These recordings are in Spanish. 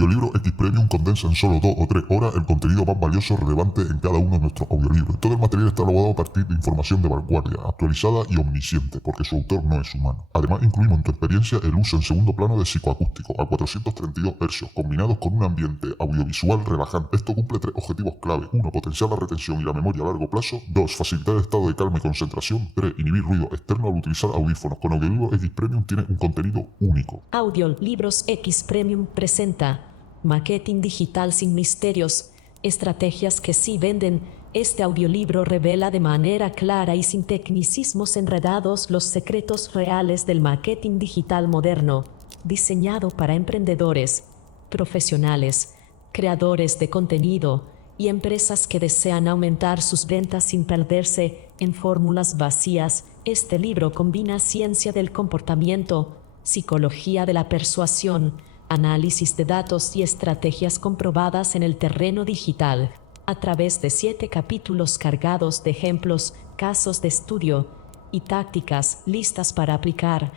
Audiolibro X Premium condensa en solo 2 o 3 horas el contenido más valioso relevante en cada uno de nuestros audiolibros. Todo el material está elaborado a partir de información de vanguardia, actualizada y omnisciente, porque su autor no es humano. Además, incluimos en tu experiencia el uso en segundo plano de psicoacústico a 432 Hz, combinados con un ambiente audiovisual relajante. Esto cumple 3 objetivos clave. 1. Potenciar la retención y la memoria a largo plazo. 2. Facilitar el estado de calma y concentración. 3. Inhibir ruido externo al utilizar audífonos. Con Audiolibro X Premium tiene un contenido único. Audiolibros X Premium presenta Marketing Digital sin Misterios, estrategias que sí venden. Este audiolibro revela de manera clara y sin tecnicismos enredados los secretos reales del marketing digital moderno, diseñado para emprendedores, profesionales, creadores de contenido y empresas que desean aumentar sus ventas sin perderse en fórmulas vacías. Este libro combina ciencia del comportamiento, psicología de la persuasión, análisis de datos y estrategias comprobadas en el terreno digital, a través de 7 capítulos cargados de ejemplos, casos de estudio y tácticas listas para aplicar.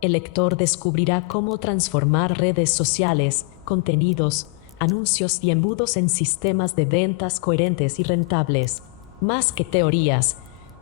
El lector descubrirá cómo transformar redes sociales, contenidos, anuncios y embudos en sistemas de ventas coherentes y rentables. Más que teorías,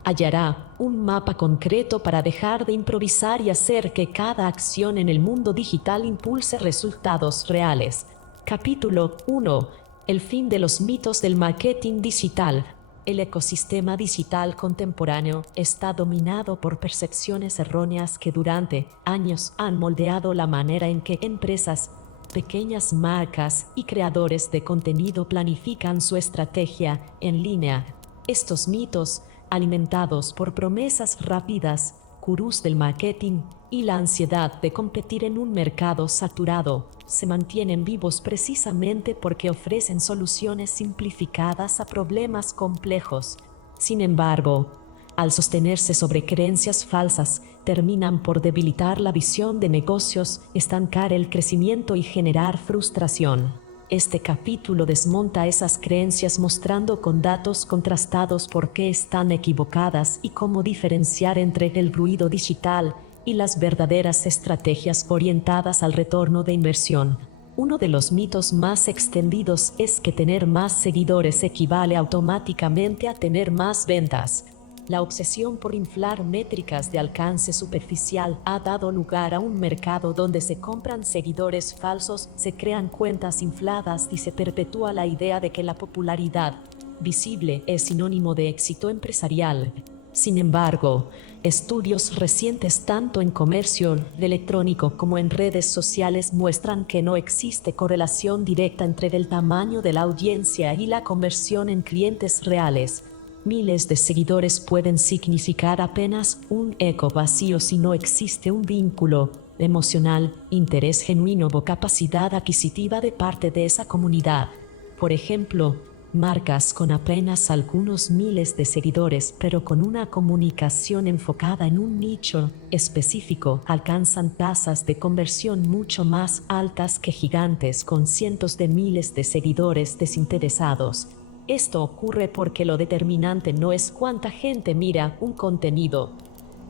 hallará un mapa concreto para dejar de improvisar y hacer que cada acción en el mundo digital impulse resultados reales. Capítulo 1. El fin de los mitos del marketing digital. El ecosistema digital contemporáneo está dominado por percepciones erróneas que durante años han moldeado la manera en que empresas, pequeñas marcas y creadores de contenido planifican su estrategia en línea. Estos mitos, alimentados por promesas rápidas, gurús del marketing y la ansiedad de competir en un mercado saturado, se mantienen vivos precisamente porque ofrecen soluciones simplificadas a problemas complejos. Sin embargo, al sostenerse sobre creencias falsas, terminan por debilitar la visión de negocios, estancar el crecimiento y generar frustración. Este capítulo desmonta esas creencias mostrando con datos contrastados por qué están equivocadas y cómo diferenciar entre el ruido digital y las verdaderas estrategias orientadas al retorno de inversión. Uno de los mitos más extendidos es que tener más seguidores equivale automáticamente a tener más ventas. La obsesión por inflar métricas de alcance superficial ha dado lugar a un mercado donde se compran seguidores falsos, se crean cuentas infladas y se perpetúa la idea de que la popularidad visible es sinónimo de éxito empresarial. Sin embargo, estudios recientes tanto en comercio electrónico como en redes sociales muestran que no existe correlación directa entre el tamaño de la audiencia y la conversión en clientes reales. Miles de seguidores pueden significar apenas un eco vacío si no existe un vínculo emocional, interés genuino o capacidad adquisitiva de parte de esa comunidad. Por ejemplo, marcas con apenas algunos miles de seguidores pero con una comunicación enfocada en un nicho específico alcanzan tasas de conversión mucho más altas que gigantes con cientos de miles de seguidores desinteresados. Esto ocurre porque lo determinante no es cuánta gente mira un contenido,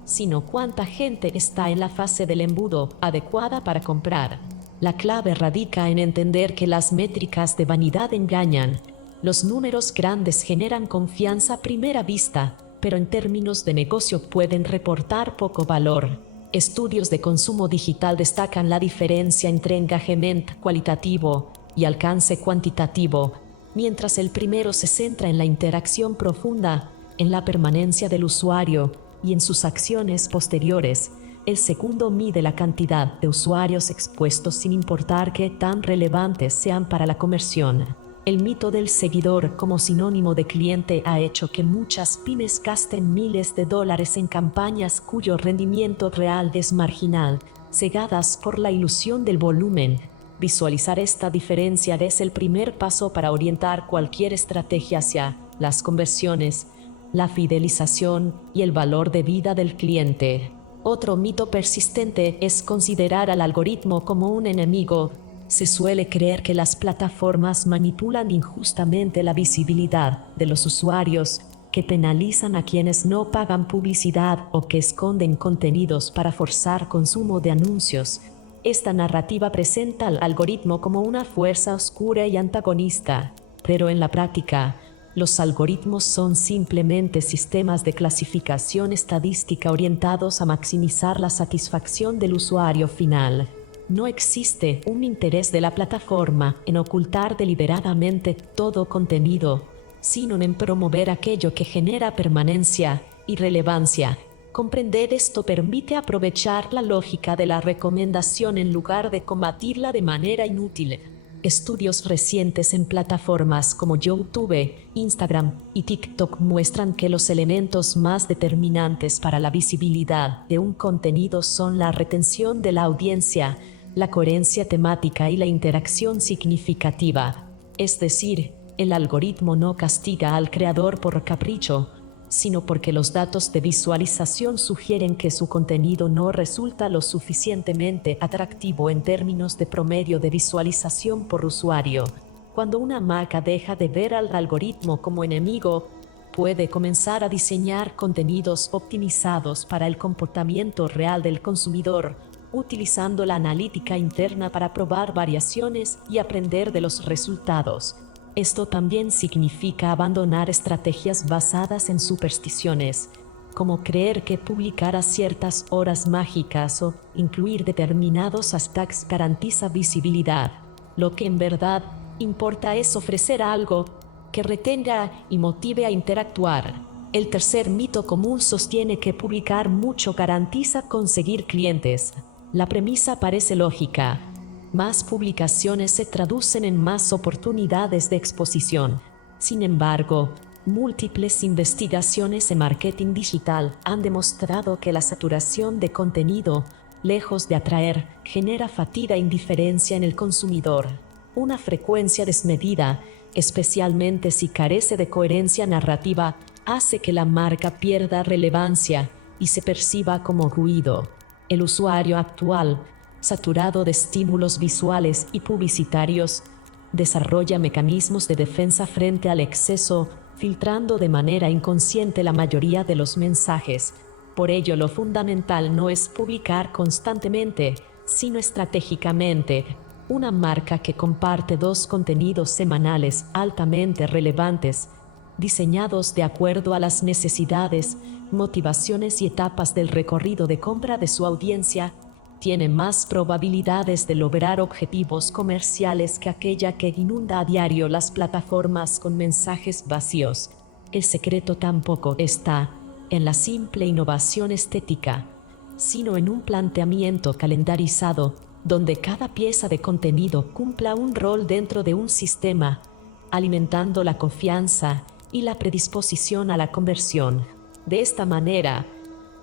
sino cuánta gente está en la fase del embudo adecuada para comprar. La clave radica en entender que las métricas de vanidad engañan. Los números grandes generan confianza a primera vista, pero en términos de negocio pueden reportar poco valor. Estudios de consumo digital destacan la diferencia entre engagement cualitativo y alcance cuantitativo. Mientras el primero se centra en la interacción profunda, en la permanencia del usuario y en sus acciones posteriores, el segundo mide la cantidad de usuarios expuestos sin importar qué tan relevantes sean para la conversión. El mito del seguidor como sinónimo de cliente ha hecho que muchas pymes gasten miles de dólares en campañas cuyo rendimiento real es marginal, cegadas por la ilusión del volumen. Visualizar esta diferencia es el primer paso para orientar cualquier estrategia hacia las conversiones, la fidelización y el valor de vida del cliente. Otro mito persistente es considerar al algoritmo como un enemigo. Se suele creer que las plataformas manipulan injustamente la visibilidad de los usuarios, que penalizan a quienes no pagan publicidad o que esconden contenidos para forzar consumo de anuncios. Esta narrativa presenta al algoritmo como una fuerza oscura y antagonista, pero en la práctica, los algoritmos son simplemente sistemas de clasificación estadística orientados a maximizar la satisfacción del usuario final. No existe un interés de la plataforma en ocultar deliberadamente todo contenido, sino en promover aquello que genera permanencia y relevancia. Comprender esto permite aprovechar la lógica de la recomendación en lugar de combatirla de manera inútil. Estudios recientes en plataformas como YouTube, Instagram y TikTok muestran que los elementos más determinantes para la visibilidad de un contenido son la retención de la audiencia, la coherencia temática y la interacción significativa. Es decir, el algoritmo no castiga al creador por capricho, sino porque los datos de visualización sugieren que su contenido no resulta lo suficientemente atractivo en términos de promedio de visualización por usuario. Cuando una marca deja de ver al algoritmo como enemigo, puede comenzar a diseñar contenidos optimizados para el comportamiento real del consumidor, utilizando la analítica interna para probar variaciones y aprender de los resultados. Esto también significa abandonar estrategias basadas en supersticiones, como creer que publicar a ciertas horas mágicas o incluir determinados hashtags garantiza visibilidad. Lo que en verdad importa es ofrecer algo que retenga y motive a interactuar. El tercer mito común sostiene que publicar mucho garantiza conseguir clientes. La premisa parece lógica. Más publicaciones se traducen en más oportunidades de exposición. Sin embargo, múltiples investigaciones en marketing digital han demostrado que la saturación de contenido, lejos de atraer, genera fatiga e indiferencia en el consumidor. Una frecuencia desmedida, especialmente si carece de coherencia narrativa, hace que la marca pierda relevancia y se perciba como ruido. El usuario actual, saturado de estímulos visuales y publicitarios, desarrolla mecanismos de defensa frente al exceso, filtrando de manera inconsciente la mayoría de los mensajes. Por ello, lo fundamental no es publicar constantemente, sino estratégicamente. Una marca que comparte 2 contenidos semanales altamente relevantes, diseñados de acuerdo a las necesidades, motivaciones y etapas del recorrido de compra de su audiencia, tiene más probabilidades de lograr objetivos comerciales que aquella que inunda a diario las plataformas con mensajes vacíos. El secreto tampoco está en la simple innovación estética, sino en un planteamiento calendarizado donde cada pieza de contenido cumpla un rol dentro de un sistema, alimentando la confianza y la predisposición a la conversión. De esta manera,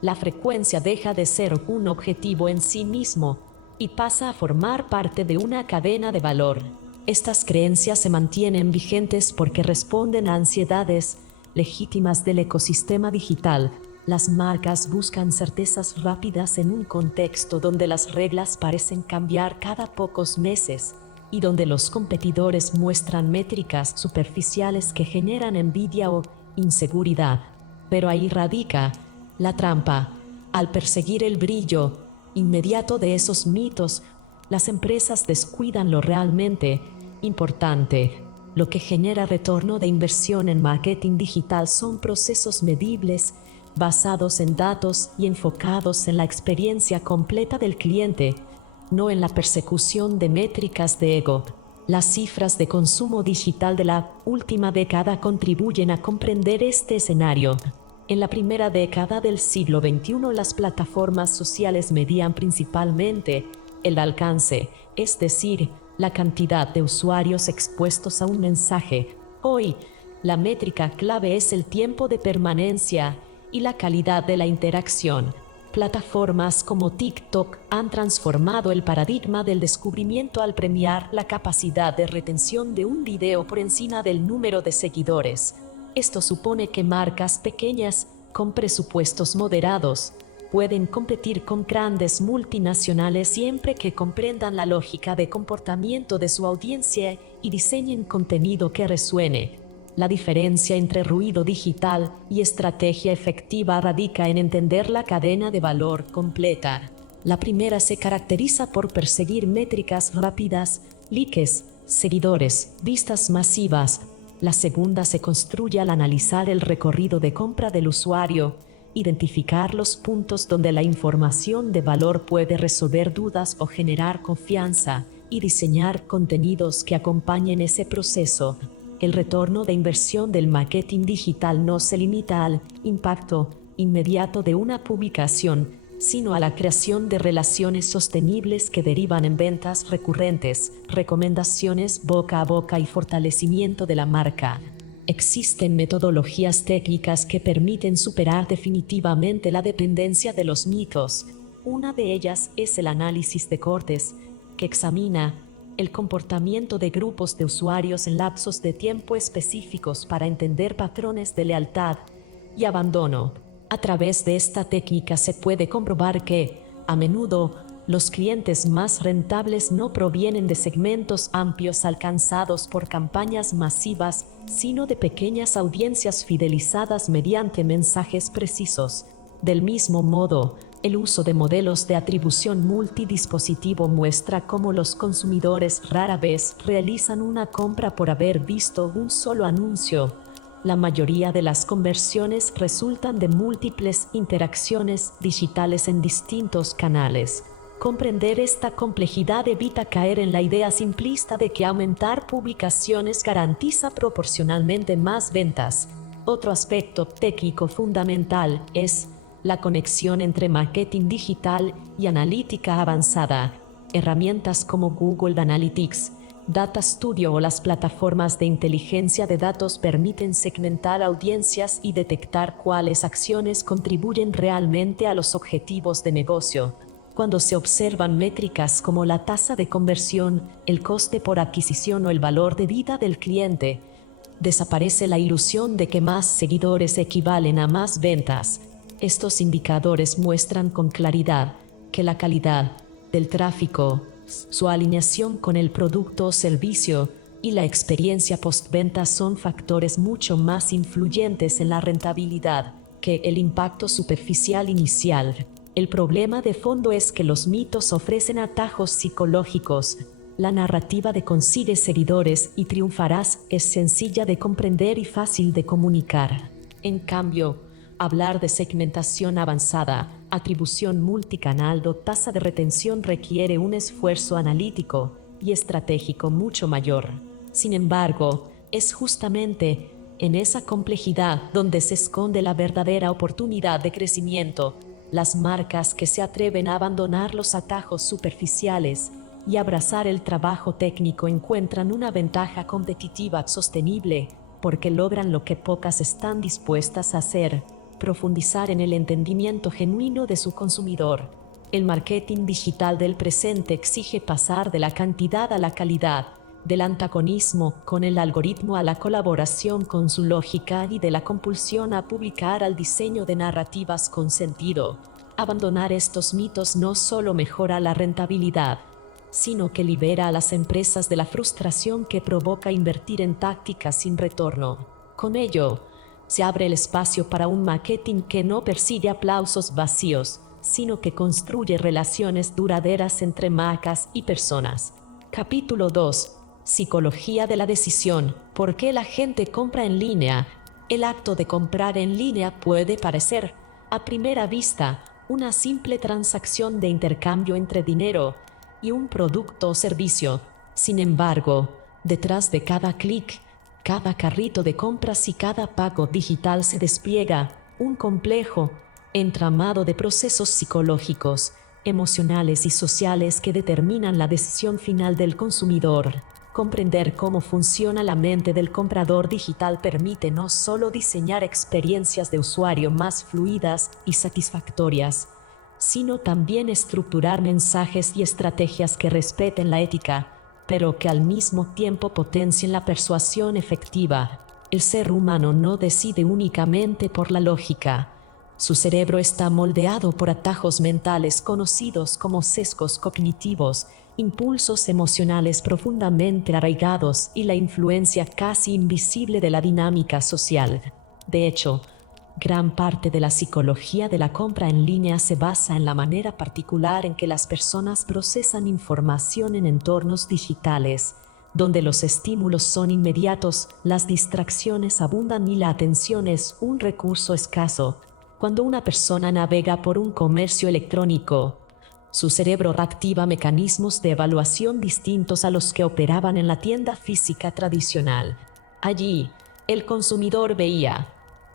la frecuencia deja de ser un objetivo en sí mismo y pasa a formar parte de una cadena de valor. Estas creencias se mantienen vigentes porque responden a ansiedades legítimas del ecosistema digital. Las marcas buscan certezas rápidas en un contexto donde las reglas parecen cambiar cada pocos meses y donde los competidores muestran métricas superficiales que generan envidia o inseguridad. Pero ahí radica la trampa. Al perseguir el brillo inmediato de esos mitos, las empresas descuidan lo realmente importante. Lo que genera retorno de inversión en marketing digital son procesos medibles, basados en datos y enfocados en la experiencia completa del cliente, no en la persecución de métricas de ego. Las cifras de consumo digital de la última década contribuyen a comprender este escenario. En la primera década del siglo XXI, las plataformas sociales medían principalmente el alcance, es decir, la cantidad de usuarios expuestos a un mensaje. Hoy, la métrica clave es el tiempo de permanencia y la calidad de la interacción. Plataformas como TikTok han transformado el paradigma del descubrimiento al premiar la capacidad de retención de un video por encima del número de seguidores. Esto supone que marcas pequeñas, con presupuestos moderados, pueden competir con grandes multinacionales siempre que comprendan la lógica de comportamiento de su audiencia y diseñen contenido que resuene. La diferencia entre ruido digital y estrategia efectiva radica en entender la cadena de valor completa. La primera se caracteriza por perseguir métricas rápidas, likes, seguidores, vistas masivas. La segunda se construye al analizar el recorrido de compra del usuario, identificar los puntos donde la información de valor puede resolver dudas o generar confianza, y diseñar contenidos que acompañen ese proceso. El retorno de inversión del marketing digital no se limita al impacto inmediato de una publicación, sino a la creación de relaciones sostenibles que derivan en ventas recurrentes, recomendaciones boca a boca y fortalecimiento de la marca. Existen metodologías técnicas que permiten superar definitivamente la dependencia de los mitos. Una de ellas es el análisis de cortes, que examina el comportamiento de grupos de usuarios en lapsos de tiempo específicos para entender patrones de lealtad y abandono. A través de esta técnica se puede comprobar que, a menudo, los clientes más rentables no provienen de segmentos amplios alcanzados por campañas masivas, sino de pequeñas audiencias fidelizadas mediante mensajes precisos. Del mismo modo, el uso de modelos de atribución multidispositivo muestra cómo los consumidores rara vez realizan una compra por haber visto un solo anuncio. La mayoría de las conversiones resultan de múltiples interacciones digitales en distintos canales. Comprender esta complejidad evita caer en la idea simplista de que aumentar publicaciones garantiza proporcionalmente más ventas. Otro aspecto técnico fundamental es la conexión entre marketing digital y analítica avanzada. Herramientas como Google Analytics, Data Studio o las plataformas de inteligencia de datos permiten segmentar audiencias y detectar cuáles acciones contribuyen realmente a los objetivos de negocio. Cuando se observan métricas como la tasa de conversión, el coste por adquisición o el valor de vida del cliente, desaparece la ilusión de que más seguidores equivalen a más ventas. Estos indicadores muestran con claridad que la calidad del tráfico, su alineación con el producto o servicio y la experiencia postventa son factores mucho más influyentes en la rentabilidad que el impacto superficial inicial. El problema de fondo es que los mitos ofrecen atajos psicológicos. La narrativa de consigue seguidores y triunfarás es sencilla de comprender y fácil de comunicar. En cambio, hablar de segmentación avanzada, atribución multicanal o tasa de retención requiere un esfuerzo analítico y estratégico mucho mayor. Sin embargo, es justamente en esa complejidad donde se esconde la verdadera oportunidad de crecimiento. Las marcas que se atreven a abandonar los atajos superficiales y abrazar el trabajo técnico encuentran una ventaja competitiva sostenible, porque logran lo que pocas están dispuestas a hacer: profundizar en el entendimiento genuino de su consumidor. El marketing digital del presente exige pasar de la cantidad a la calidad, del antagonismo con el algoritmo a la colaboración con su lógica y de la compulsión a publicar al diseño de narrativas con sentido. Abandonar estos mitos no solo mejora la rentabilidad, sino que libera a las empresas de la frustración que provoca invertir en tácticas sin retorno. Con ello, se abre el espacio para un marketing que no persigue aplausos vacíos, sino que construye relaciones duraderas entre marcas y personas. Capítulo 2. Psicología de la decisión. ¿Por qué la gente compra en línea? El acto de comprar en línea puede parecer, a primera vista, una simple transacción de intercambio entre dinero y un producto o servicio. Sin embargo, detrás de cada clic, cada carrito de compras y cada pago digital se despliega un complejo entramado de procesos psicológicos, emocionales y sociales que determinan la decisión final del consumidor. Comprender cómo funciona la mente del comprador digital permite no solo diseñar experiencias de usuario más fluidas y satisfactorias, sino también estructurar mensajes y estrategias que respeten la ética, pero que al mismo tiempo potencien la persuasión efectiva. El ser humano no decide únicamente por la lógica. Su cerebro está moldeado por atajos mentales conocidos como sesgos cognitivos, impulsos emocionales profundamente arraigados y la influencia casi invisible de la dinámica social. De hecho, Gran parte de la psicología de la compra en línea se basa en la manera particular en que las personas procesan información en entornos digitales, donde los estímulos son inmediatos, las distracciones abundan y la atención es un recurso escaso. Cuando una persona navega por un comercio electrónico, su cerebro activa mecanismos de evaluación distintos a los que operaban en la tienda física tradicional. Allí, el consumidor veía,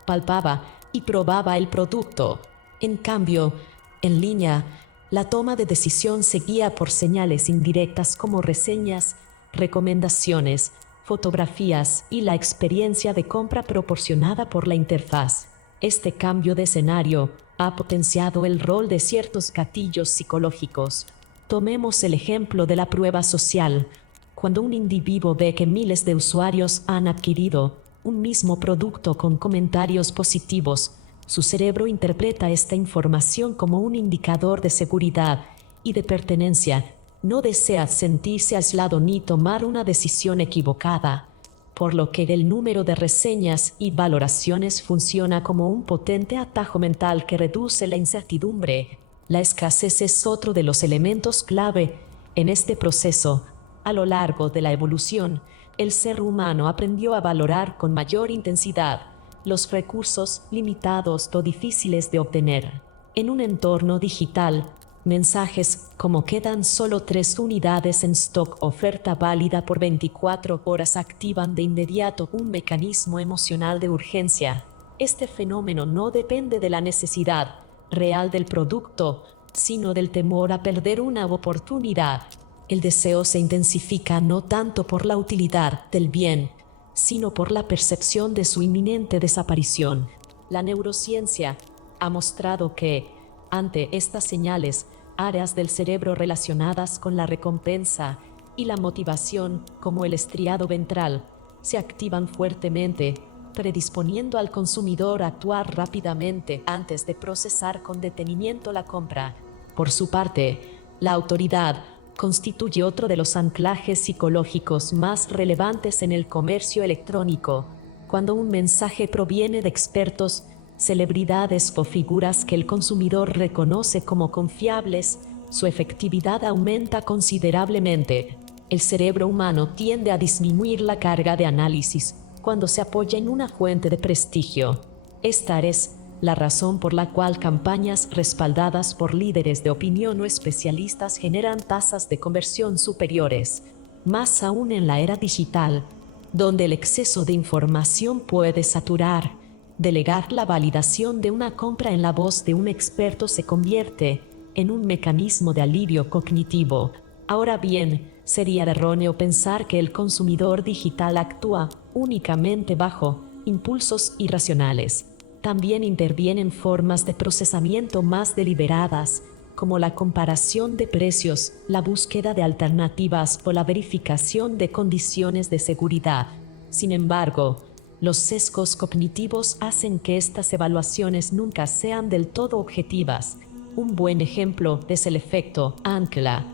palpaba y probaba el producto. En cambio, en línea, la toma de decisión se guía por señales indirectas como reseñas, recomendaciones, fotografías y la experiencia de compra proporcionada por la interfaz. Este cambio de escenario ha potenciado el rol de ciertos gatillos psicológicos. Tomemos el ejemplo de la prueba social. Cuando un individuo ve que miles de usuarios han adquirido un mismo producto con comentarios positivos, su cerebro interpreta esta información como un indicador de seguridad y de pertenencia. No desea sentirse aislado ni tomar una decisión equivocada, por lo que el número de reseñas y valoraciones funciona como un potente atajo mental que reduce la incertidumbre. La escasez es otro de los elementos clave en este proceso. A lo largo de la evolución, el ser humano aprendió a valorar con mayor intensidad los recursos limitados o difíciles de obtener. En un entorno digital, mensajes como quedan solo 3 unidades en stock, oferta válida por 24 horas, activan de inmediato un mecanismo emocional de urgencia. Este fenómeno no depende de la necesidad real del producto, sino del temor a perder una oportunidad. El deseo se intensifica no tanto por la utilidad del bien, sino por la percepción de su inminente desaparición. La neurociencia ha mostrado que, ante estas señales, áreas del cerebro relacionadas con la recompensa y la motivación, como el estriado ventral, se activan fuertemente, predisponiendo al consumidor a actuar rápidamente antes de procesar con detenimiento la compra. Por su parte, la autoridad constituye otro de los anclajes psicológicos más relevantes en el comercio electrónico. Cuando un mensaje proviene de expertos, celebridades o figuras que el consumidor reconoce como confiables, su efectividad aumenta considerablemente. El cerebro humano tiende a disminuir la carga de análisis cuando se apoya en una fuente de prestigio. Esta es la razón por la cual campañas respaldadas por líderes de opinión o especialistas generan tasas de conversión superiores, más aún en la era digital, donde el exceso de información puede saturar. Delegar la validación de una compra en la voz de un experto se convierte en un mecanismo de alivio cognitivo. Ahora bien, sería erróneo pensar que el consumidor digital actúa únicamente bajo impulsos irracionales. También intervienen formas de procesamiento más deliberadas, como la comparación de precios, la búsqueda de alternativas o la verificación de condiciones de seguridad. Sin embargo, los sesgos cognitivos hacen que estas evaluaciones nunca sean del todo objetivas. Un buen ejemplo es el efecto ancla.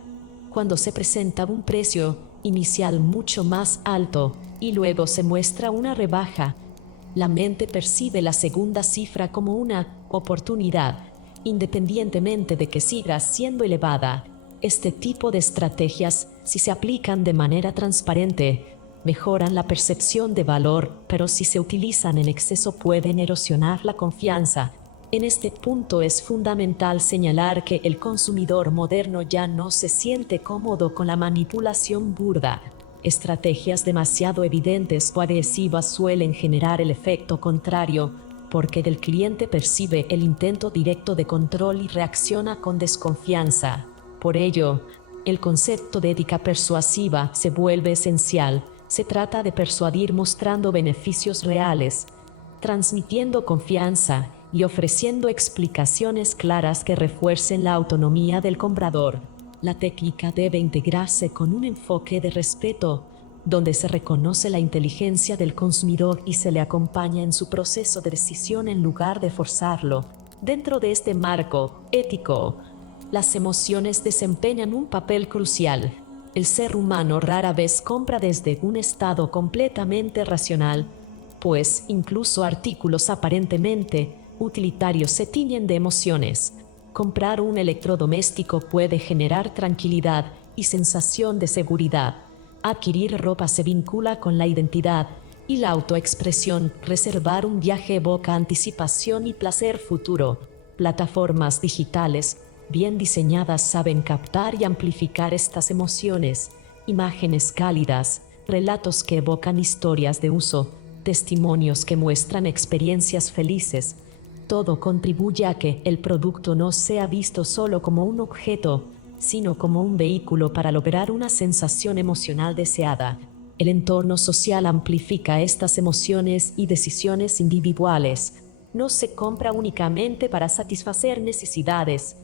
Cuando se presenta un precio inicial mucho más alto y luego se muestra una rebaja, la mente percibe la segunda cifra como una oportunidad, independientemente de que siga siendo elevada. Este tipo de estrategias, si se aplican de manera transparente, mejoran la percepción de valor, pero si se utilizan en exceso pueden erosionar la confianza. En este punto es fundamental señalar que el consumidor moderno ya no se siente cómodo con la manipulación burda. Estrategias demasiado evidentes o agresivas suelen generar el efecto contrario, porque el cliente percibe el intento directo de control y reacciona con desconfianza. Por ello, el concepto de ética persuasiva se vuelve esencial. Se trata de persuadir mostrando beneficios reales, transmitiendo confianza y ofreciendo explicaciones claras que refuercen la autonomía del comprador. La técnica debe integrarse con un enfoque de respeto, donde se reconoce la inteligencia del consumidor y se le acompaña en su proceso de decisión en lugar de forzarlo. Dentro de este marco ético, las emociones desempeñan un papel crucial. El ser humano rara vez compra desde un estado completamente racional, pues incluso artículos aparentemente utilitarios se tiñen de emociones. Comprar un electrodoméstico puede generar tranquilidad y sensación de seguridad. Adquirir ropa se vincula con la identidad y la autoexpresión. Reservar un viaje evoca anticipación y placer futuro. Plataformas digitales bien diseñadas saben captar y amplificar estas emociones. Imágenes cálidas, relatos que evocan historias de uso, testimonios que muestran experiencias felices. Todo contribuye a que el producto no sea visto solo como un objeto, sino como un vehículo para lograr una sensación emocional deseada. El entorno social amplifica estas emociones y decisiones individuales. No se compra únicamente para satisfacer necesidades,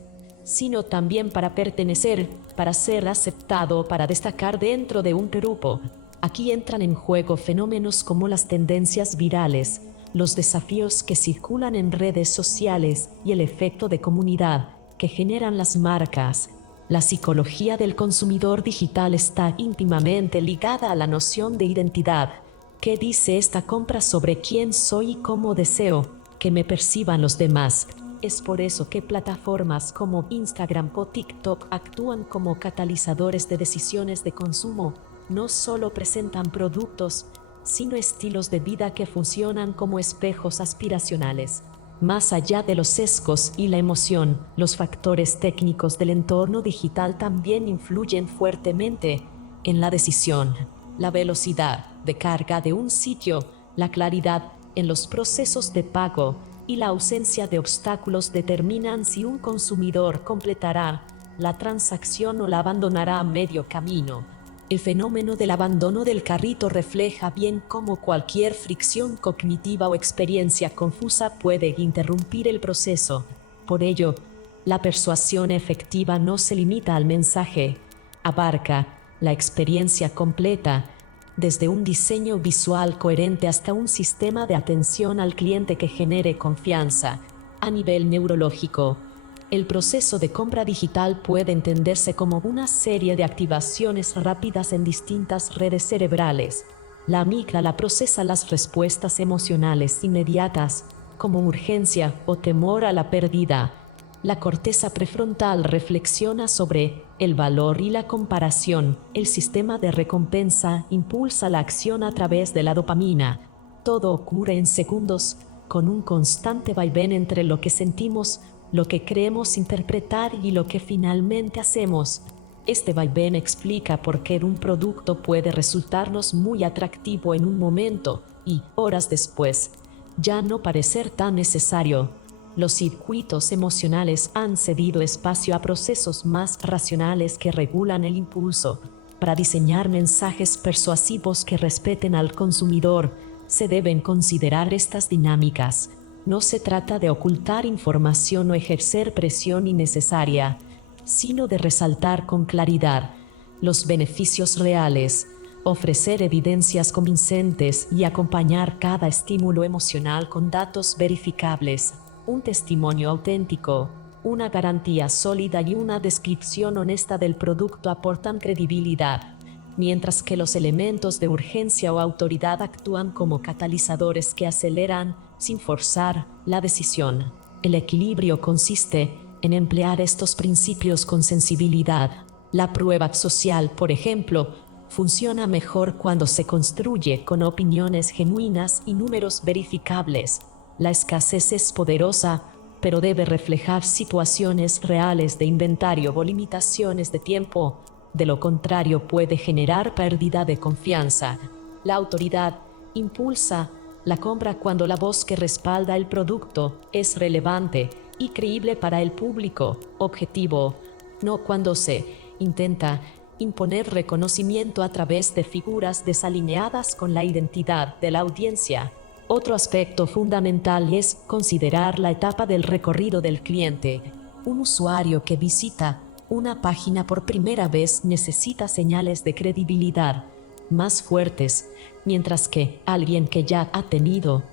sino también para pertenecer, para ser aceptado, para destacar dentro de un grupo. Aquí entran en juego fenómenos como las tendencias virales, los desafíos que circulan en redes sociales y el efecto de comunidad que generan las marcas. La psicología del consumidor digital está íntimamente ligada a la noción de identidad. ¿Qué dice esta compra sobre quién soy y cómo deseo que me perciban los demás? Es por eso que plataformas como Instagram o TikTok actúan como catalizadores de decisiones de consumo. No solo presentan productos, sino estilos de vida que funcionan como espejos aspiracionales. Más allá de los sesgos y la emoción, los factores técnicos del entorno digital también influyen fuertemente en la decisión. La velocidad de carga de un sitio, la claridad en los procesos de pago y la ausencia de obstáculos determinan si un consumidor completará la transacción o la abandonará a medio camino. El fenómeno del abandono del carrito refleja bien cómo cualquier fricción cognitiva o experiencia confusa puede interrumpir el proceso. Por ello, la persuasión efectiva no se limita al mensaje, abarca la experiencia completa, desde un diseño visual coherente hasta un sistema de atención al cliente que genere confianza. A nivel neurológico, el proceso de compra digital puede entenderse como una serie de activaciones rápidas en distintas redes cerebrales. La amígdala procesa las respuestas emocionales inmediatas, como urgencia o temor a la pérdida. La corteza prefrontal reflexiona sobre el valor y la comparación. El sistema de recompensa impulsa la acción a través de la dopamina. Todo ocurre en segundos, con un constante vaivén entre lo que sentimos, lo que creemos interpretar y lo que finalmente hacemos. Este vaivén explica por qué un producto puede resultarnos muy atractivo en un momento y, horas después, ya no parecer tan necesario. Los circuitos emocionales han cedido espacio a procesos más racionales que regulan el impulso. Para diseñar mensajes persuasivos que respeten al consumidor, se deben considerar estas dinámicas. No se trata de ocultar información o ejercer presión innecesaria, sino de resaltar con claridad los beneficios reales, ofrecer evidencias convincentes y acompañar cada estímulo emocional con datos verificables, un testimonio auténtico, una garantía sólida y una descripción honesta del producto aportan credibilidad, mientras que los elementos de urgencia o autoridad actúan como catalizadores que aceleran, sin forzar, la decisión. El equilibrio consiste en emplear estos principios con sensibilidad. La prueba social, por ejemplo, funciona mejor cuando se construye con opiniones genuinas y números verificables. La escasez es poderosa, pero debe reflejar situaciones reales de inventario o limitaciones de tiempo. De lo contrario, puede generar pérdida de confianza. La autoridad impulsa la compra cuando la voz que respalda el producto es relevante y creíble para el público objetivo, no cuando se intenta imponer reconocimiento a través de figuras desalineadas con la identidad de la audiencia. Otro aspecto fundamental es considerar la etapa del recorrido del cliente. Un usuario que visita una página por primera vez necesita señales de credibilidad más fuertes, mientras que alguien que ya ha tenido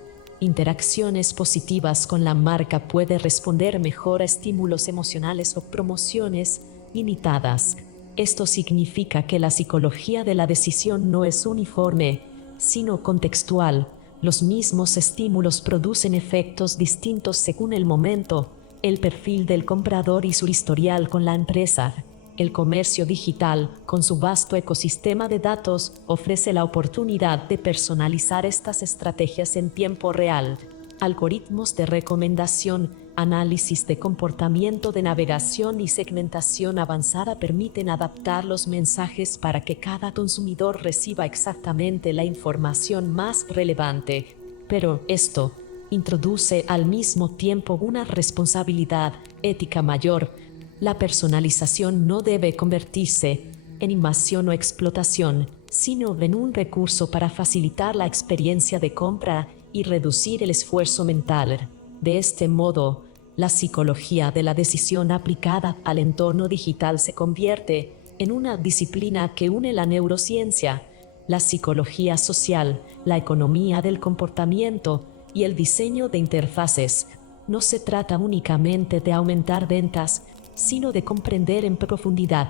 interacciones positivas con la marca puede responder mejor a estímulos emocionales o promociones limitadas. Esto significa que la psicología de la decisión no es uniforme, sino contextual. Los mismos estímulos producen efectos distintos según el momento, el perfil del comprador y su historial con la empresa. El comercio digital, con su vasto ecosistema de datos, ofrece la oportunidad de personalizar estas estrategias en tiempo real. Algoritmos de recomendación, análisis de comportamiento de navegación y segmentación avanzada permiten adaptar los mensajes para que cada consumidor reciba exactamente la información más relevante. Pero esto introduce al mismo tiempo una responsabilidad ética mayor. La personalización no debe convertirse en invasión o explotación, sino en un recurso para facilitar la experiencia de compra y reducir el esfuerzo mental. De este modo, la psicología de la decisión aplicada al entorno digital se convierte en una disciplina que une la neurociencia, la psicología social, la economía del comportamiento y el diseño de interfaces. No se trata únicamente de aumentar ventas, sino de comprender en profundidad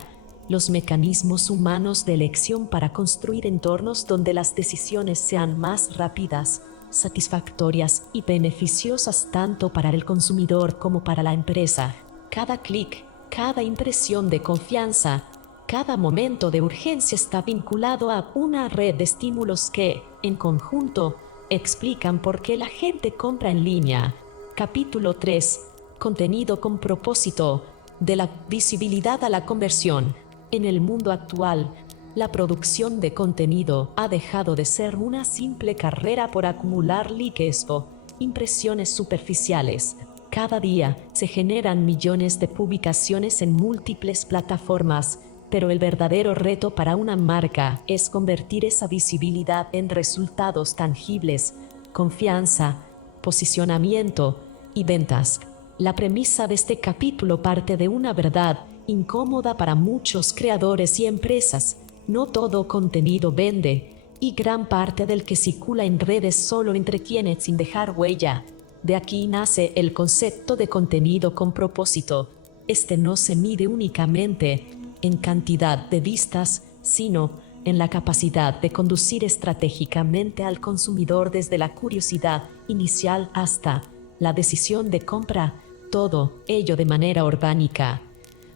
los mecanismos humanos de elección para construir entornos donde las decisiones sean más rápidas, satisfactorias y beneficiosas tanto para el consumidor como para la empresa. Cada clic, cada impresión de confianza, cada momento de urgencia está vinculado a una red de estímulos que, en conjunto, explican por qué la gente compra en línea. Capítulo 3. Contenido con propósito. De la visibilidad a la conversión. En el mundo actual, la producción de contenido ha dejado de ser una simple carrera por acumular likes o impresiones superficiales. Cada día se generan millones de publicaciones en múltiples plataformas, pero el verdadero reto para una marca es convertir esa visibilidad en resultados tangibles, confianza, posicionamiento y ventas. La premisa de este capítulo parte de una verdad incómoda para muchos creadores y empresas. No todo contenido vende, y gran parte del que circula en redes solo entretiene sin dejar huella. De aquí nace el concepto de contenido con propósito. Este no se mide únicamente en cantidad de vistas, sino en la capacidad de conducir estratégicamente al consumidor desde la curiosidad inicial hasta la decisión de compra, todo ello de manera orgánica,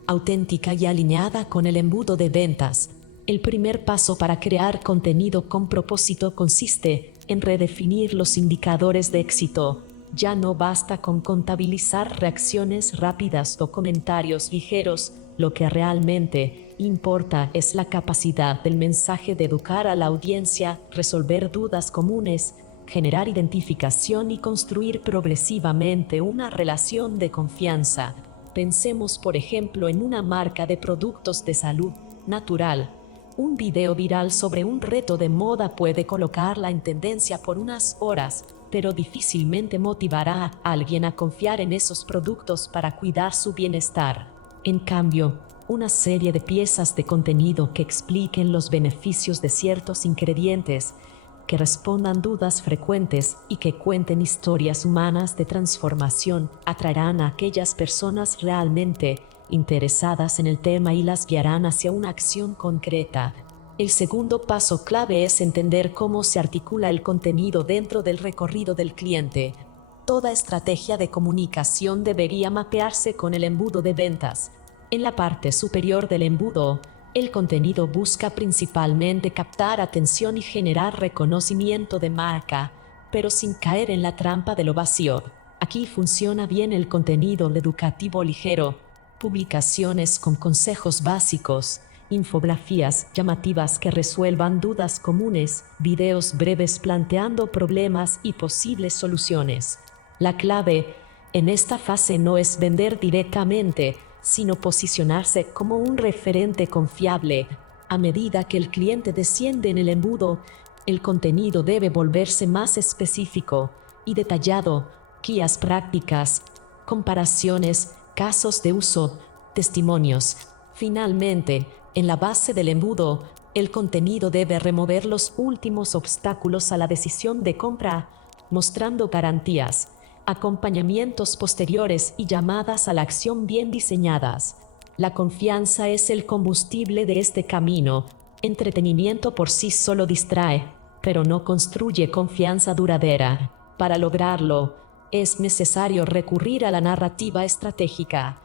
auténtica y alineada con el embudo de ventas. El primer paso para crear contenido con propósito consiste en redefinir los indicadores de éxito. Ya no basta con contabilizar reacciones rápidas o comentarios ligeros, lo que realmente importa es la capacidad del mensaje de educar a la audiencia, resolver dudas comunes, generar identificación y construir progresivamente una relación de confianza. Pensemos, por ejemplo, en una marca de productos de salud natural. Un video viral sobre un reto de moda puede colocarla en tendencia por unas horas, pero difícilmente motivará a alguien a confiar en esos productos para cuidar su bienestar. En cambio, una serie de piezas de contenido que expliquen los beneficios de ciertos ingredientes, que respondan dudas frecuentes y que cuenten historias humanas de transformación, atraerán a aquellas personas realmente interesadas en el tema y las guiarán hacia una acción concreta. El segundo paso clave es entender cómo se articula el contenido dentro del recorrido del cliente. Toda estrategia de comunicación debería mapearse con el embudo de ventas. En la parte superior del embudo, el contenido busca principalmente captar atención y generar reconocimiento de marca, pero sin caer en la trampa de lo vacío. Aquí funciona bien el contenido educativo ligero, publicaciones con consejos básicos, infografías llamativas que resuelvan dudas comunes, videos breves planteando problemas y posibles soluciones. La clave en esta fase no es vender directamente, sino posicionarse como un referente confiable. A medida que el cliente desciende en el embudo, el contenido debe volverse más específico y detallado, guías prácticas, comparaciones, casos de uso, testimonios. Finalmente, en la base del embudo, el contenido debe remover los últimos obstáculos a la decisión de compra, mostrando garantías, acompañamientos posteriores y llamadas a la acción bien diseñadas. La confianza es el combustible de este camino. Entretenimiento por sí solo distrae. pero no construye confianza duradera. Para lograrlo, es necesario recurrir a la narrativa estratégica.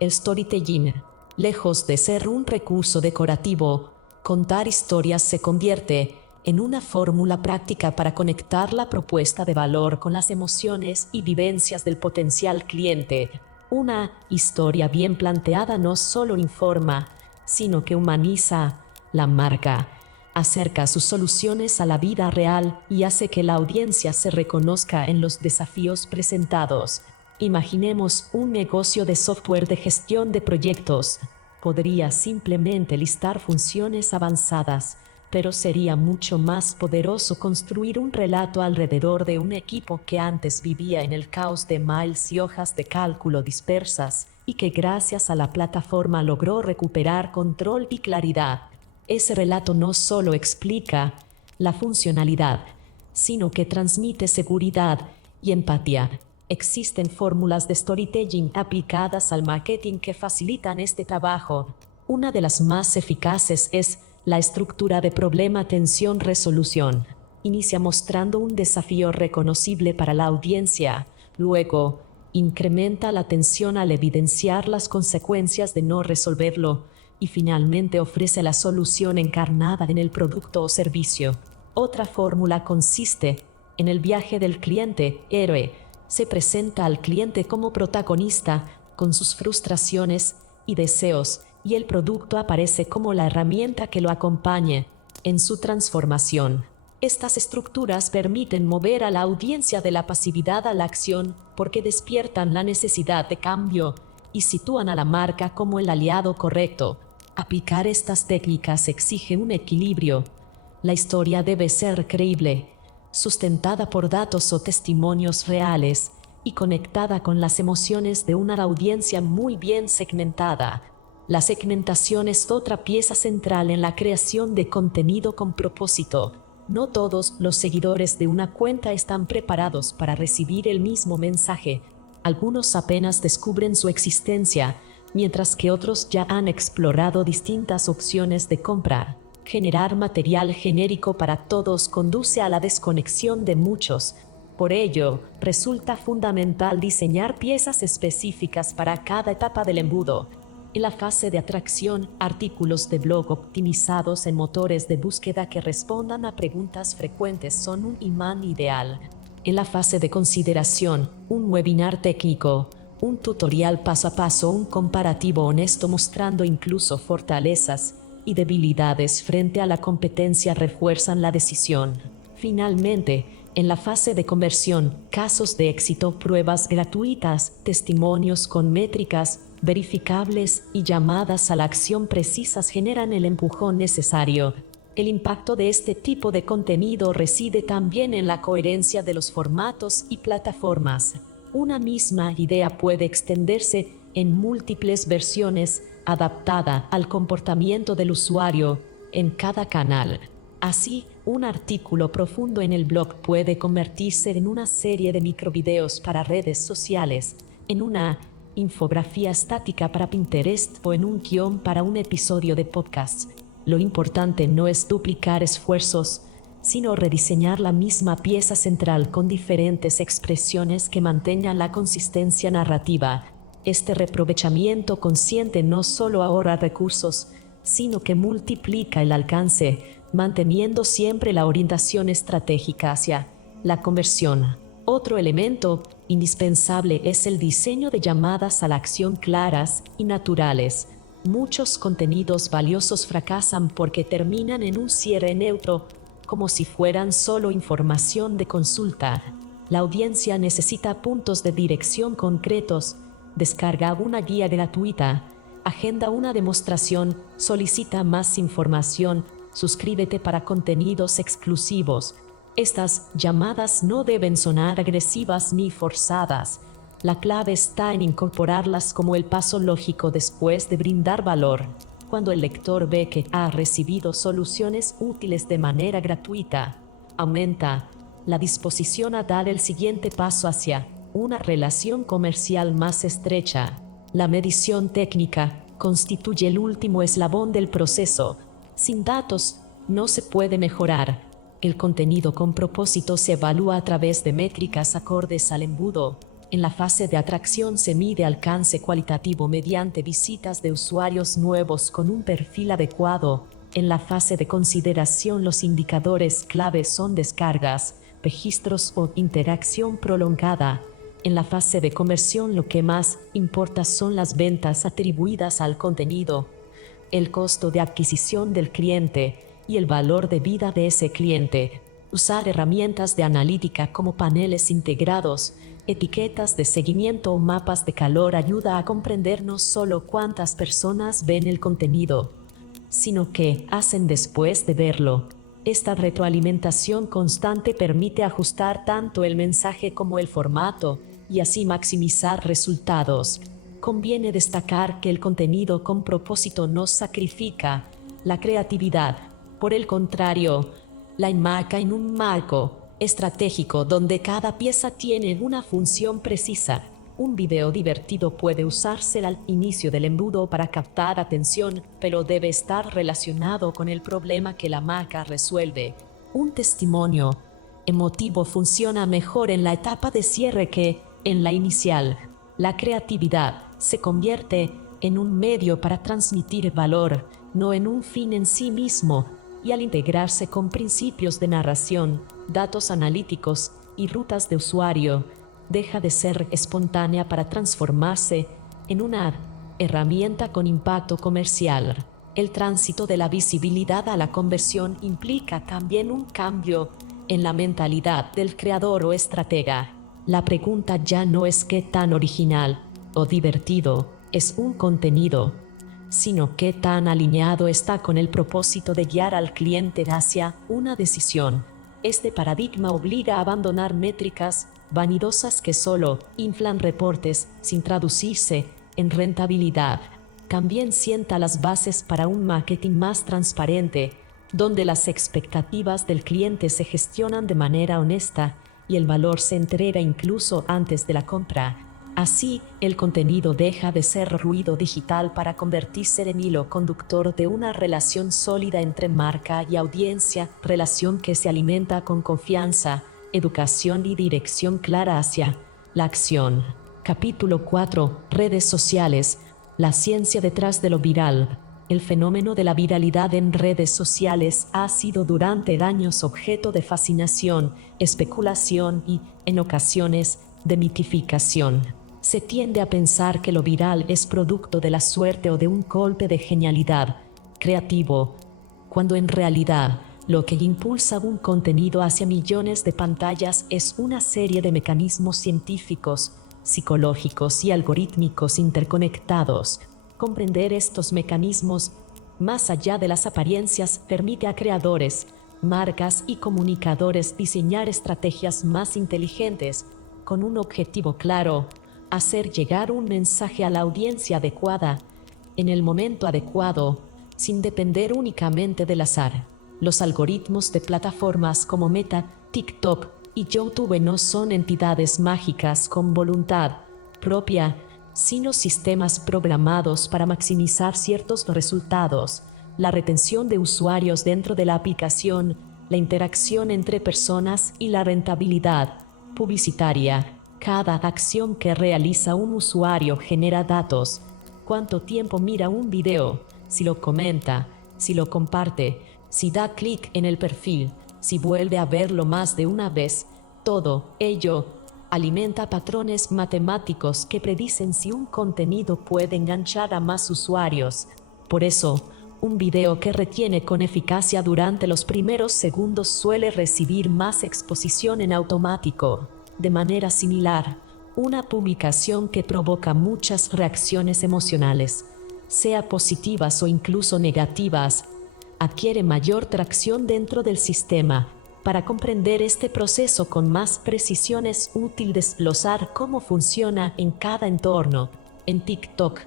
El storytelling, lejos de ser un recurso decorativo, contar historias se convierte en una fórmula práctica para conectar la propuesta de valor con las emociones y vivencias del potencial cliente. Una historia bien planteada no solo informa, sino que humaniza la marca, acerca sus soluciones a la vida real y hace que la audiencia se reconozca en los desafíos presentados. Imaginemos un negocio de software de gestión de proyectos. Podría simplemente listar funciones avanzadas, pero sería mucho más poderoso construir un relato alrededor de un equipo que antes vivía en el caos de mails y hojas de cálculo dispersas, y que gracias a la plataforma logró recuperar control y claridad. Ese relato no solo explica la funcionalidad, sino que transmite seguridad y empatía. Existen fórmulas de storytelling aplicadas al marketing que facilitan este trabajo. Una de las más eficaces es la estructura de problema-tensión-resolución. Inicia mostrando un desafío reconocible para la audiencia. Luego, incrementa la tensión al evidenciar las consecuencias de no resolverlo. Y finalmente ofrece la solución encarnada en el producto o servicio. Otra fórmula consiste en el viaje del cliente héroe. Se presenta al cliente como protagonista, con sus frustraciones y deseos, y el producto aparece como la herramienta que lo acompañe en su transformación. Estas estructuras permiten mover a la audiencia de la pasividad a la acción porque despiertan la necesidad de cambio y sitúan a la marca como el aliado correcto. Aplicar estas técnicas exige un equilibrio. La historia debe ser creíble, sustentada por datos o testimonios reales y conectada con las emociones de una audiencia muy bien segmentada. La segmentación es otra pieza central en la creación de contenido con propósito. No todos los seguidores de una cuenta están preparados para recibir el mismo mensaje. Algunos apenas descubren su existencia, mientras que otros ya han explorado distintas opciones de compra. Generar material genérico para todos conduce a la desconexión de muchos. Por ello, resulta fundamental diseñar piezas específicas para cada etapa del embudo. En la fase de atracción, artículos de blog optimizados en motores de búsqueda que respondan a preguntas frecuentes son un imán ideal. En la fase de consideración, un webinar técnico, un tutorial paso a paso, un comparativo honesto mostrando incluso fortalezas y debilidades frente a la competencia refuerzan la decisión. Finalmente, en la fase de conversión, casos de éxito, pruebas gratuitas, testimonios con métricas verificables y llamadas a la acción precisas generan el empujón necesario. El impacto de este tipo de contenido reside también en la coherencia de los formatos y plataformas. Una misma idea puede extenderse en múltiples versiones, adaptada al comportamiento del usuario en cada canal. Así, un artículo profundo en el blog puede convertirse en una serie de microvideos para redes sociales, en una infografía estática para Pinterest o en un guión para un episodio de podcast. Lo importante no es duplicar esfuerzos, sino rediseñar la misma pieza central con diferentes expresiones que mantengan la consistencia narrativa. Este reaprovechamiento consciente no solo ahorra recursos, sino que multiplica el alcance, manteniendo siempre la orientación estratégica hacia la conversión. Otro elemento indispensable es el diseño de llamadas a la acción claras y naturales. Muchos contenidos valiosos fracasan porque terminan en un cierre neutro, como si fueran solo información de consulta. La audiencia necesita puntos de dirección concretos. Descarga una guía gratuita, agenda una demostración, solicita más información, suscríbete para contenidos exclusivos. Estas llamadas no deben sonar agresivas ni forzadas. La clave está en incorporarlas como el paso lógico después de brindar valor. Cuando el lector ve que ha recibido soluciones útiles de manera gratuita, aumenta la disposición a dar el siguiente paso hacia una relación comercial más estrecha. La medición técnica constituye el último eslabón del proceso. Sin datos, no se puede mejorar. El contenido con propósito se evalúa a través de métricas acordes al embudo. En la fase de atracción se mide alcance cualitativo mediante visitas de usuarios nuevos con un perfil adecuado. En la fase de consideración los indicadores claves son descargas, registros o interacción prolongada. En la fase de conversión lo que más importa son las ventas atribuidas al contenido, el costo de adquisición del cliente y el valor de vida de ese cliente. Usar herramientas de analítica como paneles integrados, etiquetas de seguimiento o mapas de calor ayuda a comprender no solo cuántas personas ven el contenido, sino qué hacen después de verlo. Esta retroalimentación constante permite ajustar tanto el mensaje como el formato y así maximizar resultados. Conviene destacar que el contenido con propósito no sacrifica la creatividad. Por el contrario, la enmarca en un marco estratégico donde cada pieza tiene una función precisa. Un video divertido puede usarse al inicio del embudo para captar atención, pero debe estar relacionado con el problema que la marca resuelve. Un testimonio emotivo funciona mejor en la etapa de cierre que en la inicial. La creatividad se convierte en un medio para transmitir valor, no en un fin en sí mismo, y al integrarse con principios de narración, datos analíticos y rutas de usuario, deja de ser espontánea para transformarse en una herramienta con impacto comercial. El tránsito de la visibilidad a la conversión implica también un cambio en la mentalidad del creador o estratega. La pregunta ya no es qué tan original o divertido es un contenido, sino qué tan alineado está con el propósito de guiar al cliente hacia una decisión. Este paradigma obliga a abandonar métricas vanidosas que solo inflan reportes sin traducirse en rentabilidad. También sienta las bases para un marketing más transparente, donde las expectativas del cliente se gestionan de manera honesta y el valor se entrega incluso antes de la compra. Así, el contenido deja de ser ruido digital para convertirse en hilo conductor de una relación sólida entre marca y audiencia, relación que se alimenta con confianza, educación y dirección clara hacia la acción. Capítulo 4. Redes sociales. La ciencia detrás de lo viral. El fenómeno de la viralidad en redes sociales ha sido durante años objeto de fascinación, especulación y, en ocasiones, de mitificación. Se tiende a pensar que lo viral es producto de la suerte o de un golpe de genialidad creativo, cuando en realidad lo que impulsa un contenido hacia millones de pantallas es una serie de mecanismos científicos, psicológicos y algorítmicos interconectados. Comprender estos mecanismos, más allá de las apariencias, permite a creadores, marcas y comunicadores diseñar estrategias más inteligentes, con un objetivo claro: hacer llegar un mensaje a la audiencia adecuada, en el momento adecuado, sin depender únicamente del azar. Los algoritmos de plataformas como Meta, TikTok y YouTube no son entidades mágicas con voluntad propia, sino sistemas programados para maximizar ciertos resultados: la retención de usuarios dentro de la aplicación, la interacción entre personas y la rentabilidad publicitaria. Cada acción que realiza un usuario genera datos: cuánto tiempo mira un video, si lo comenta, si lo comparte, si da clic en el perfil, si vuelve a verlo más de una vez. Todo ello alimenta patrones matemáticos que predicen si un contenido puede enganchar a más usuarios. Por eso, un video que retiene con eficacia durante los primeros segundos suele recibir más exposición en automático. De manera similar, una publicación que provoca muchas reacciones emocionales, sea positivas o incluso negativas, adquiere mayor tracción dentro del sistema. Para comprender este proceso con más precisión es útil desglosar cómo funciona en cada entorno. En TikTok,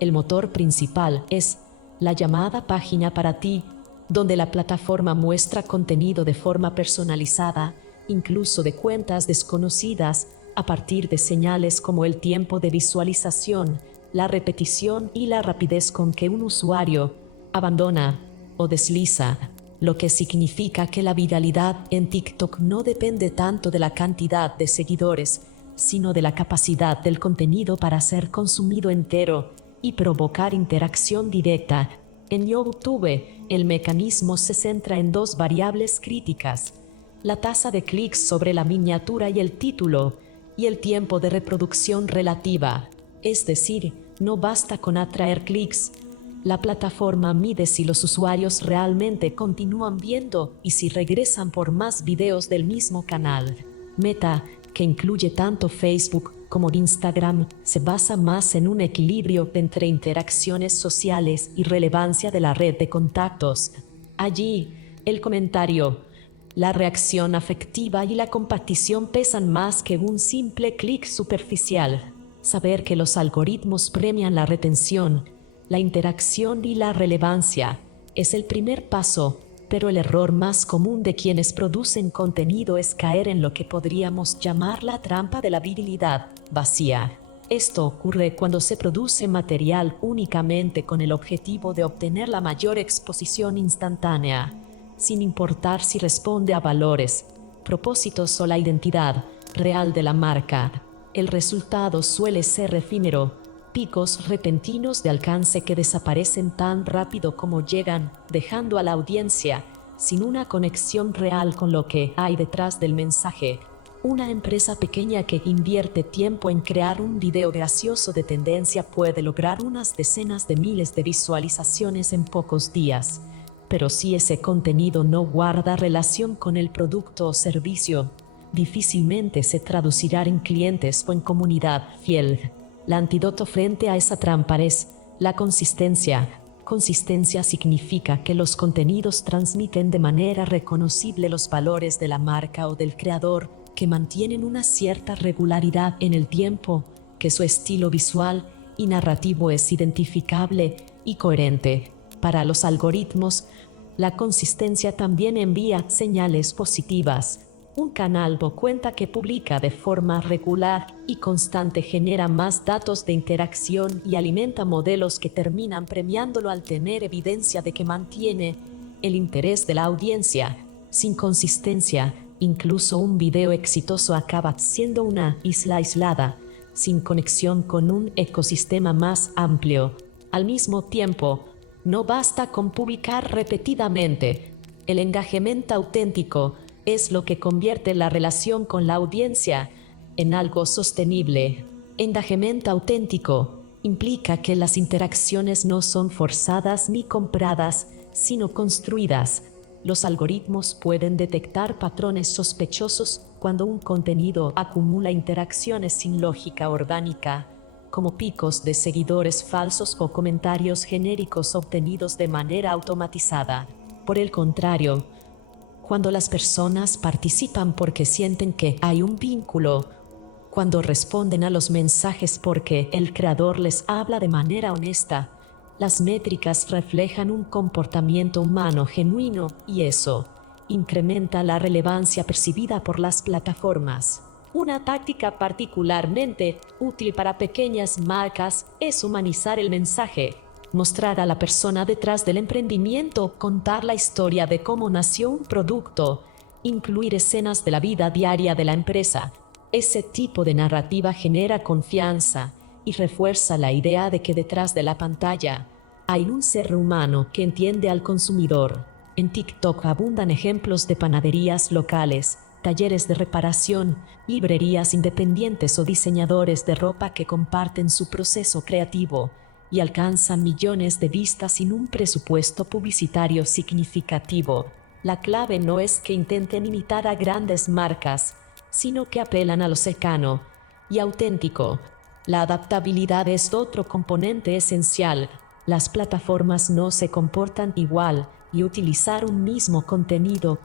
el motor principal es la llamada página para ti, donde la plataforma muestra contenido de forma personalizada, incluso de cuentas desconocidas, a partir de señales como el tiempo de visualización, la repetición y la rapidez con que un usuario abandona o desliza. lo que significa que la viralidad en TikTok no depende tanto de la cantidad de seguidores, sino de la capacidad del contenido para ser consumido entero y provocar interacción directa. En YouTube, el mecanismo se centra en dos variables críticas: la tasa de clics sobre la miniatura y el título, y el tiempo de reproducción relativa. Es decir, no basta con atraer clics. La plataforma mide si los usuarios realmente continúan viendo y si regresan por más videos del mismo canal. Meta, que incluye tanto Facebook como Instagram, se basa más en un equilibrio entre interacciones sociales y relevancia de la red de contactos. Allí, el comentario, la reacción afectiva y la compartición pesan más que un simple clic superficial. Saber que los algoritmos premian la retención, la interacción y la relevancia es el primer paso, pero el error más común de quienes producen contenido es caer en lo que podríamos llamar la trampa de la virilidad vacía. Esto ocurre cuando se produce material únicamente con el objetivo de obtener la mayor exposición instantánea, sin importar si responde a valores, propósitos o la identidad real de la marca. El resultado suele ser efímero, picos repentinos de alcance que desaparecen tan rápido como llegan, dejando a la audiencia sin una conexión real con lo que hay detrás del mensaje. Una empresa pequeña que invierte tiempo en crear un video gracioso de tendencia puede lograr unas decenas de miles de visualizaciones en pocos días. Pero si ese contenido no guarda relación con el producto o servicio, difícilmente se traducirá en clientes o en comunidad fiel. El antídoto frente a esa trampa es la consistencia. Consistencia significa que los contenidos transmiten de manera reconocible los valores de la marca o del creador, que mantienen una cierta regularidad en el tiempo, que su estilo visual y narrativo es identificable y coherente. Para los algoritmos, la consistencia también envía señales positivas. Un canal o cuenta que publica de forma regular y constante genera más datos de interacción y alimenta modelos que terminan premiándolo al tener evidencia de que mantiene el interés de la audiencia. Sin consistencia, incluso un video exitoso acaba siendo una isla aislada, sin conexión con un ecosistema más amplio. Al mismo tiempo, no basta con publicar repetidamente. El engagement auténtico es lo que convierte la relación con la audiencia en algo sostenible. Engagement auténtico implica que las interacciones no son forzadas ni compradas, sino construidas. Los algoritmos pueden detectar patrones sospechosos cuando un contenido acumula interacciones sin lógica orgánica, como picos de seguidores falsos o comentarios genéricos obtenidos de manera automatizada. Por el contrario, cuando las personas participan porque sienten que hay un vínculo, cuando responden a los mensajes porque el creador les habla de manera honesta, las métricas reflejan un comportamiento humano genuino y eso incrementa la relevancia percibida por las plataformas. Una táctica particularmente útil para pequeñas marcas es humanizar el mensaje. Mostrar a la persona detrás del emprendimiento, contar la historia de cómo nació un producto, incluir escenas de la vida diaria de la empresa. Ese tipo de narrativa genera confianza y refuerza la idea de que detrás de la pantalla hay un ser humano que entiende al consumidor. En TikTok abundan ejemplos de panaderías locales, talleres de reparación, librerías independientes o diseñadores de ropa que comparten su proceso creativo y alcanzan millones de vistas sin un presupuesto publicitario significativo. La clave no es que intenten imitar a grandes marcas, sino que apelan a lo cercano y auténtico. La adaptabilidad es otro componente esencial. Las plataformas no se comportan igual y utilizar un mismo contenido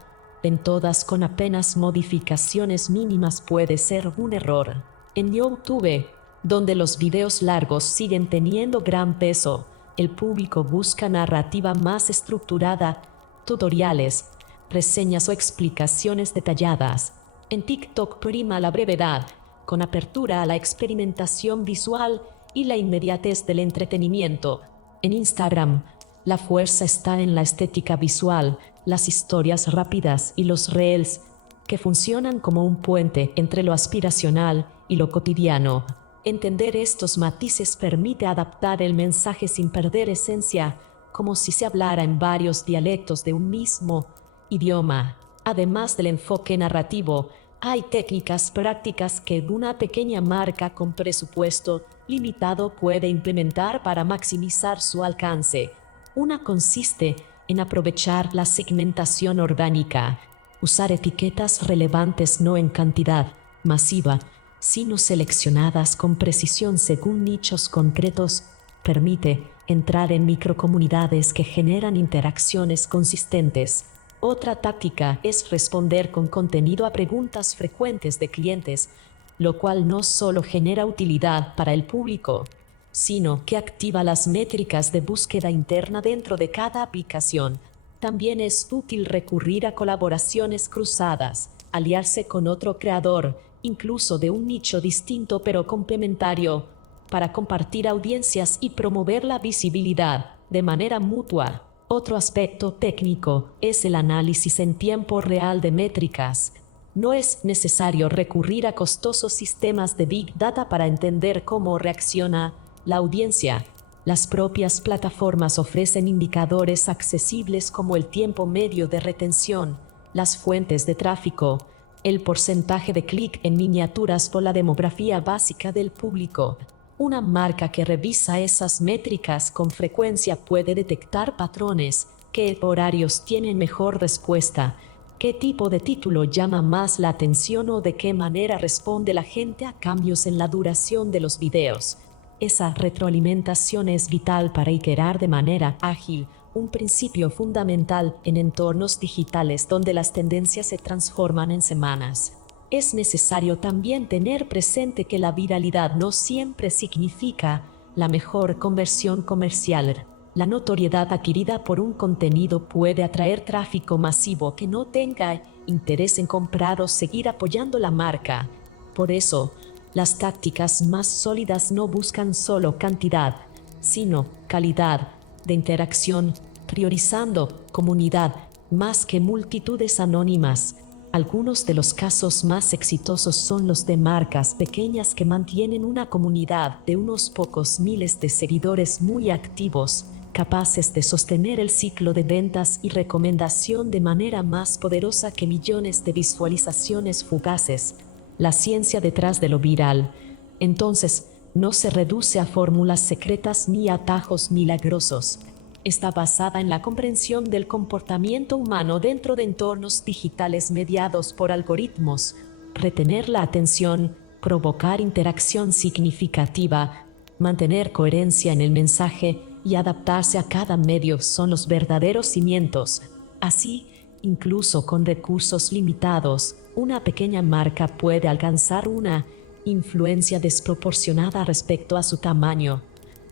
en todas con apenas modificaciones mínimas puede ser un error. En YouTube, donde los videos largos siguen teniendo gran peso, el público busca narrativa más estructurada, tutoriales, reseñas o explicaciones detalladas. En TikTok prima la brevedad, con apertura a la experimentación visual y la inmediatez del entretenimiento. En Instagram, la fuerza está en la estética visual, las historias rápidas y los reels, que funcionan como un puente entre lo aspiracional y lo cotidiano. Entender estos matices permite adaptar el mensaje sin perder esencia, como si se hablara en varios dialectos de un mismo idioma. Además del enfoque narrativo, hay técnicas prácticas que una pequeña marca con presupuesto limitado puede implementar para maximizar su alcance. Una consiste en aprovechar la segmentación orgánica, usar etiquetas relevantes no en cantidad masiva, sino seleccionadas con precisión según nichos concretos, permite entrar en microcomunidades que generan interacciones consistentes. Otra táctica es responder con contenido a preguntas frecuentes de clientes, lo cual no solo genera utilidad para el público, sino que activa las métricas de búsqueda interna dentro de cada aplicación. También es útil recurrir a colaboraciones cruzadas, aliarse con otro creador, incluso de un nicho distinto pero complementario, para compartir audiencias y promover la visibilidad de manera mutua. Otro aspecto técnico es el análisis en tiempo real de métricas. No es necesario recurrir a costosos sistemas de Big Data para entender cómo reacciona la audiencia. Las propias plataformas ofrecen indicadores accesibles como el tiempo medio de retención, las fuentes de tráfico, el porcentaje de clic en miniaturas o la demografía básica del público. Una marca que revisa esas métricas con frecuencia puede detectar patrones, qué horarios tienen mejor respuesta, qué tipo de título llama más la atención o de qué manera responde la gente a cambios en la duración de los videos. Esa retroalimentación es vital para iterar de manera ágil, un principio fundamental en entornos digitales donde las tendencias se transforman en semanas. Es necesario también tener presente que la viralidad no siempre significa la mejor conversión comercial. La notoriedad adquirida por un contenido puede atraer tráfico masivo que no tenga interés en comprar o seguir apoyando la marca. Por eso, las tácticas más sólidas no buscan solo cantidad, sino calidad de interacción, priorizando comunidad más que multitudes anónimas. Algunos de los casos más exitosos son los de marcas pequeñas que mantienen una comunidad de unos pocos miles de seguidores muy activos, capaces de sostener el ciclo de ventas y recomendación de manera más poderosa que millones de visualizaciones fugaces. La ciencia detrás de lo viral, entonces, no se reduce a fórmulas secretas ni atajos milagrosos. Está basada en la comprensión del comportamiento humano dentro de entornos digitales mediados por algoritmos. Retener la atención, provocar interacción significativa, mantener coherencia en el mensaje y adaptarse a cada medio son los verdaderos cimientos. Así, incluso con recursos limitados, una pequeña marca puede alcanzar una influencia desproporcionada respecto a su tamaño,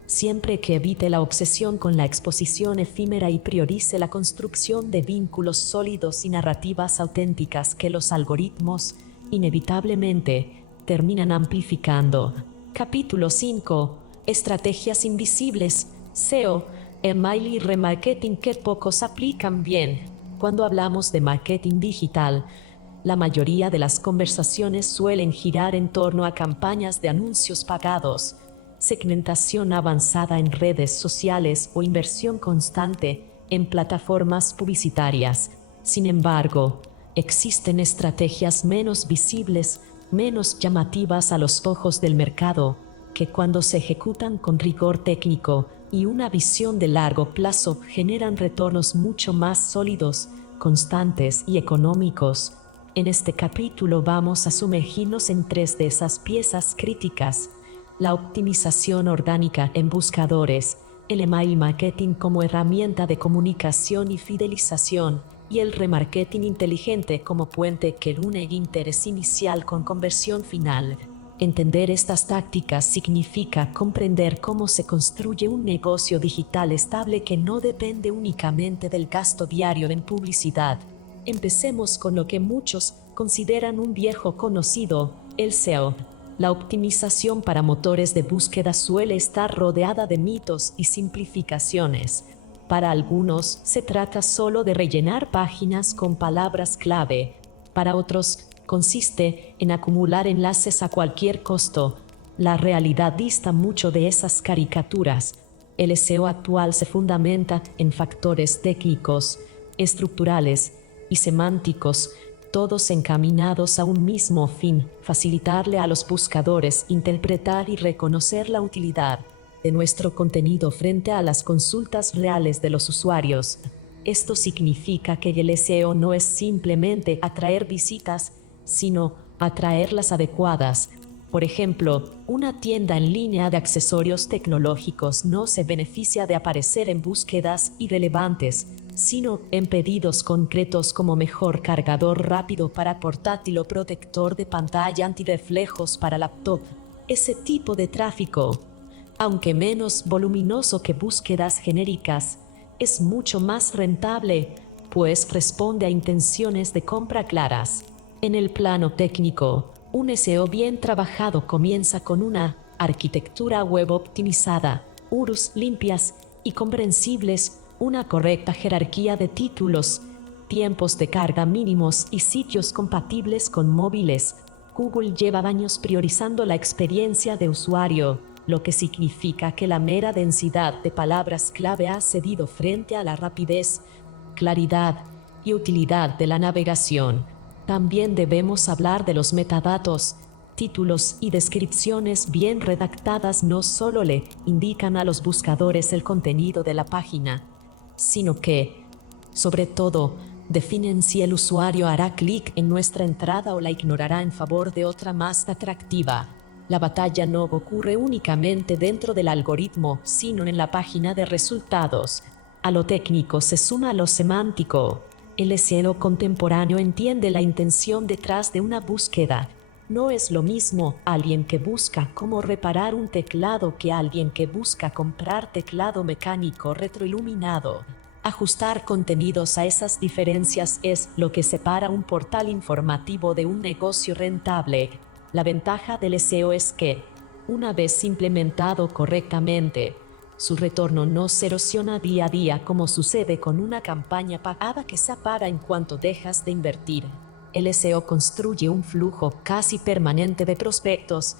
siempre que evite la obsesión con la exposición efímera y priorice la construcción de vínculos sólidos y narrativas auténticas que los algoritmos, inevitablemente, terminan amplificando. Capítulo 5. Estrategias invisibles, SEO, email y remarketing que pocos aplican bien. Cuando hablamos de marketing digital, la mayoría de las conversaciones suelen girar en torno a campañas de anuncios pagados, segmentación avanzada en redes sociales o inversión constante en plataformas publicitarias. Sin embargo, existen estrategias menos visibles, menos llamativas a los ojos del mercado, que cuando se ejecutan con rigor técnico y una visión de largo plazo generan retornos mucho más sólidos, constantes y económicos. En este capítulo vamos a sumergirnos en tres de esas piezas críticas: la optimización orgánica en buscadores, el email marketing como herramienta de comunicación y fidelización, y el remarketing inteligente como puente que une interés inicial con conversión final. Entender estas tácticas significa comprender cómo se construye un negocio digital estable que no depende únicamente del gasto diario en publicidad. Empecemos con lo que muchos consideran un viejo conocido, el SEO. La optimización para motores de búsqueda suele estar rodeada de mitos y simplificaciones. Para algunos, se trata solo de rellenar páginas con palabras clave. Para otros, consiste en acumular enlaces a cualquier costo. La realidad dista mucho de esas caricaturas. El SEO actual se fundamenta en factores técnicos, estructurales y semánticos, todos encaminados a un mismo fin: facilitarle a los buscadores interpretar y reconocer la utilidad de nuestro contenido frente a las consultas reales de los usuarios. Esto significa que el SEO no es simplemente atraer visitas, sino atraerlas adecuadas. Por ejemplo, una tienda en línea de accesorios tecnológicos no se beneficia de aparecer en búsquedas irrelevantes, sino en pedidos concretos como mejor cargador rápido para portátil o protector de pantalla antirreflejos para laptop. Ese tipo de tráfico, aunque menos voluminoso que búsquedas genéricas, es mucho más rentable, pues responde a intenciones de compra claras. En el plano técnico, un SEO bien trabajado comienza con una arquitectura web optimizada, URLs limpias y comprensibles, una correcta jerarquía de títulos, tiempos de carga mínimos y sitios compatibles con móviles. Google lleva años priorizando la experiencia de usuario, lo que significa que la mera densidad de palabras clave ha cedido frente a la rapidez, claridad y utilidad de la navegación. También debemos hablar de los metadatos. Títulos y descripciones bien redactadas no solo le indican a los buscadores el contenido de la página, sino que, sobre todo, definen si el usuario hará clic en nuestra entrada o la ignorará en favor de otra más atractiva. La batalla no ocurre únicamente dentro del algoritmo, sino en la página de resultados. A lo técnico se suma lo semántico. El SEO contemporáneo entiende la intención detrás de una búsqueda. No es lo mismo alguien que busca cómo reparar un teclado que alguien que busca comprar teclado mecánico retroiluminado. Ajustar contenidos a esas diferencias es lo que separa un portal informativo de un negocio rentable. La ventaja del SEO es que, una vez implementado correctamente, su retorno no se erosiona día a día como sucede con una campaña pagada que se apaga en cuanto dejas de invertir. El SEO construye un flujo casi permanente de prospectos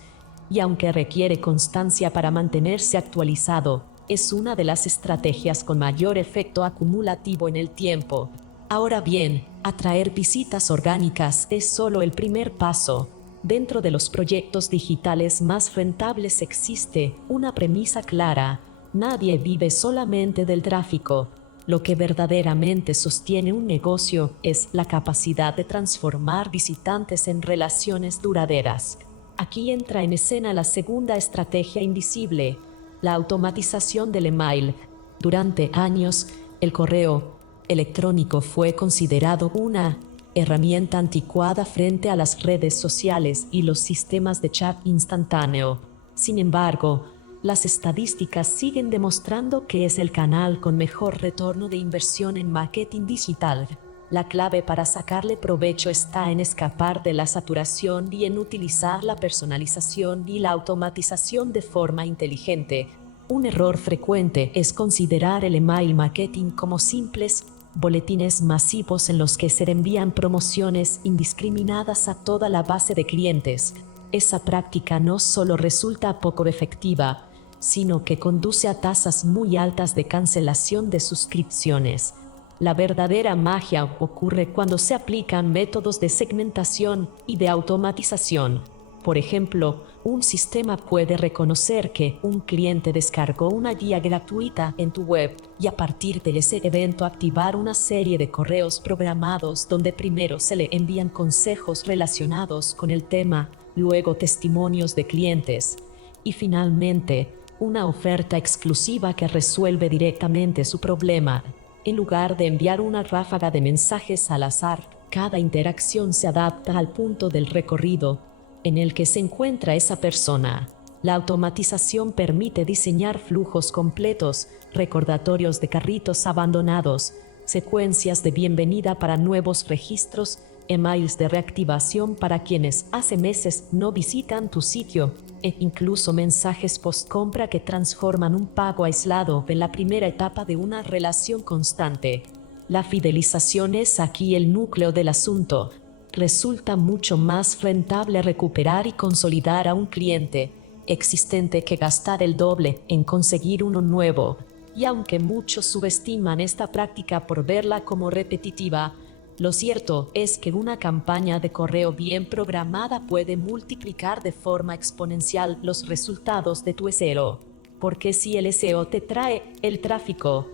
y, aunque requiere constancia para mantenerse actualizado, es una de las estrategias con mayor efecto acumulativo en el tiempo. Ahora bien, atraer visitas orgánicas es solo el primer paso. Dentro de los proyectos digitales más rentables existe una premisa clara: nadie vive solamente del tráfico. Lo que verdaderamente sostiene un negocio es la capacidad de transformar visitantes en relaciones duraderas. Aquí entra en escena la segunda estrategia invisible: la automatización del email. Durante años, el correo electrónico fue considerado una herramienta anticuada frente a las redes sociales y los sistemas de chat instantáneo. Sin embargo, las estadísticas siguen demostrando que es el canal con mejor retorno de inversión en marketing digital. La clave para sacarle provecho está en escapar de la saturación y en utilizar la personalización y la automatización de forma inteligente. Un error frecuente es considerar el email marketing como simples boletines masivos en los que se envían promociones indiscriminadas a toda la base de clientes. Esa práctica no solo resulta poco efectiva, sino que conduce a tasas muy altas de cancelación de suscripciones. La verdadera magia ocurre cuando se aplican métodos de segmentación y de automatización. Por ejemplo, un sistema puede reconocer que un cliente descargó una guía gratuita en tu web y a partir de ese evento activar una serie de correos programados donde primero se le envían consejos relacionados con el tema, luego testimonios de clientes y finalmente una oferta exclusiva que resuelve directamente su problema. En lugar de enviar una ráfaga de mensajes al azar, cada interacción se adapta al punto del recorrido en el que se encuentra esa persona. La automatización permite diseñar flujos completos, recordatorios de carritos abandonados, secuencias de bienvenida para nuevos registros emails de reactivación para quienes hace meses no visitan tu sitio, e incluso mensajes post-compra que transforman un pago aislado en la primera etapa de una relación constante. La fidelización es aquí el núcleo del asunto. Resulta mucho más rentable recuperar y consolidar a un cliente existente que gastar el doble en conseguir uno nuevo. Y aunque muchos subestiman esta práctica por verla como repetitiva, lo cierto es que una campaña de correo bien programada puede multiplicar de forma exponencial los resultados de tu SEO. Porque si el SEO te trae el tráfico,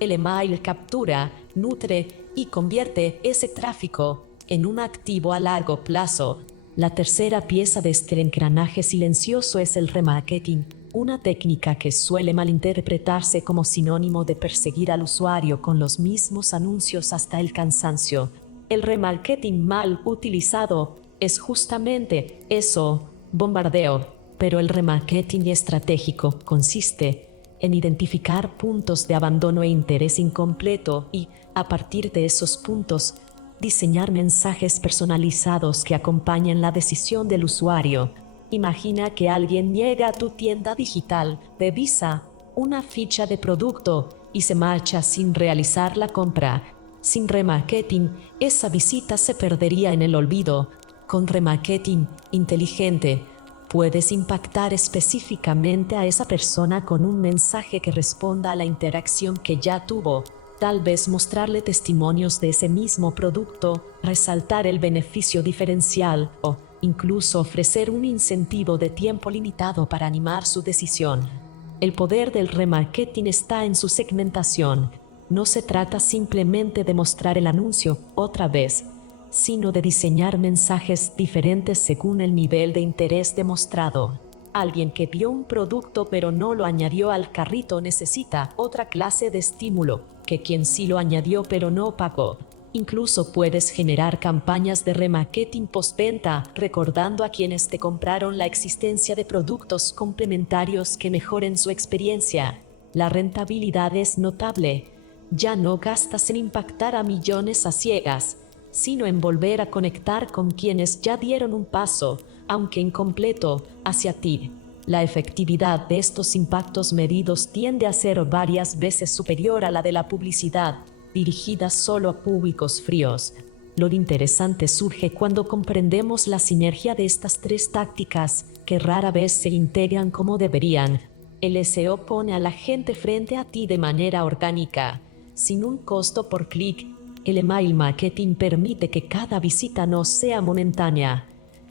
el email captura, nutre y convierte ese tráfico en un activo a largo plazo. La tercera pieza de este engranaje silencioso es el remarketing, una técnica que suele malinterpretarse como sinónimo de perseguir al usuario con los mismos anuncios hasta el cansancio. El remarketing mal utilizado es justamente eso, bombardeo, pero el remarketing estratégico consiste en identificar puntos de abandono e interés incompleto y, a partir de esos puntos, diseñar mensajes personalizados que acompañen la decisión del usuario. Imagina que alguien llega a tu tienda digital, revisa una ficha de producto y se marcha sin realizar la compra. Sin remarketing, esa visita se perdería en el olvido. Con remarketing inteligente, puedes impactar específicamente a esa persona con un mensaje que responda a la interacción que ya tuvo. Tal vez mostrarle testimonios de ese mismo producto, resaltar el beneficio diferencial o incluso ofrecer un incentivo de tiempo limitado para animar su decisión. El poder del remarketing está en su segmentación. No se trata simplemente de mostrar el anuncio otra vez, sino de diseñar mensajes diferentes según el nivel de interés demostrado. Alguien que vio un producto pero no lo añadió al carrito necesita otra clase de estímulo que quien sí lo añadió pero no pagó. Incluso puedes generar campañas de remarketing postventa, recordando a quienes te compraron la existencia de productos complementarios que mejoren su experiencia. La rentabilidad es notable. Ya no gastas en impactar a millones a ciegas, sino en volver a conectar con quienes ya dieron un paso, aunque incompleto, hacia ti. La efectividad de estos impactos medidos tiende a ser varias veces superior a la de la publicidad, dirigida solo a públicos fríos. Lo interesante surge cuando comprendemos la sinergia de estas tres tácticas, que rara vez se integran como deberían. El SEO pone a la gente frente a ti de manera orgánica, sin un costo por clic. El email marketing permite que cada visita no sea momentánea,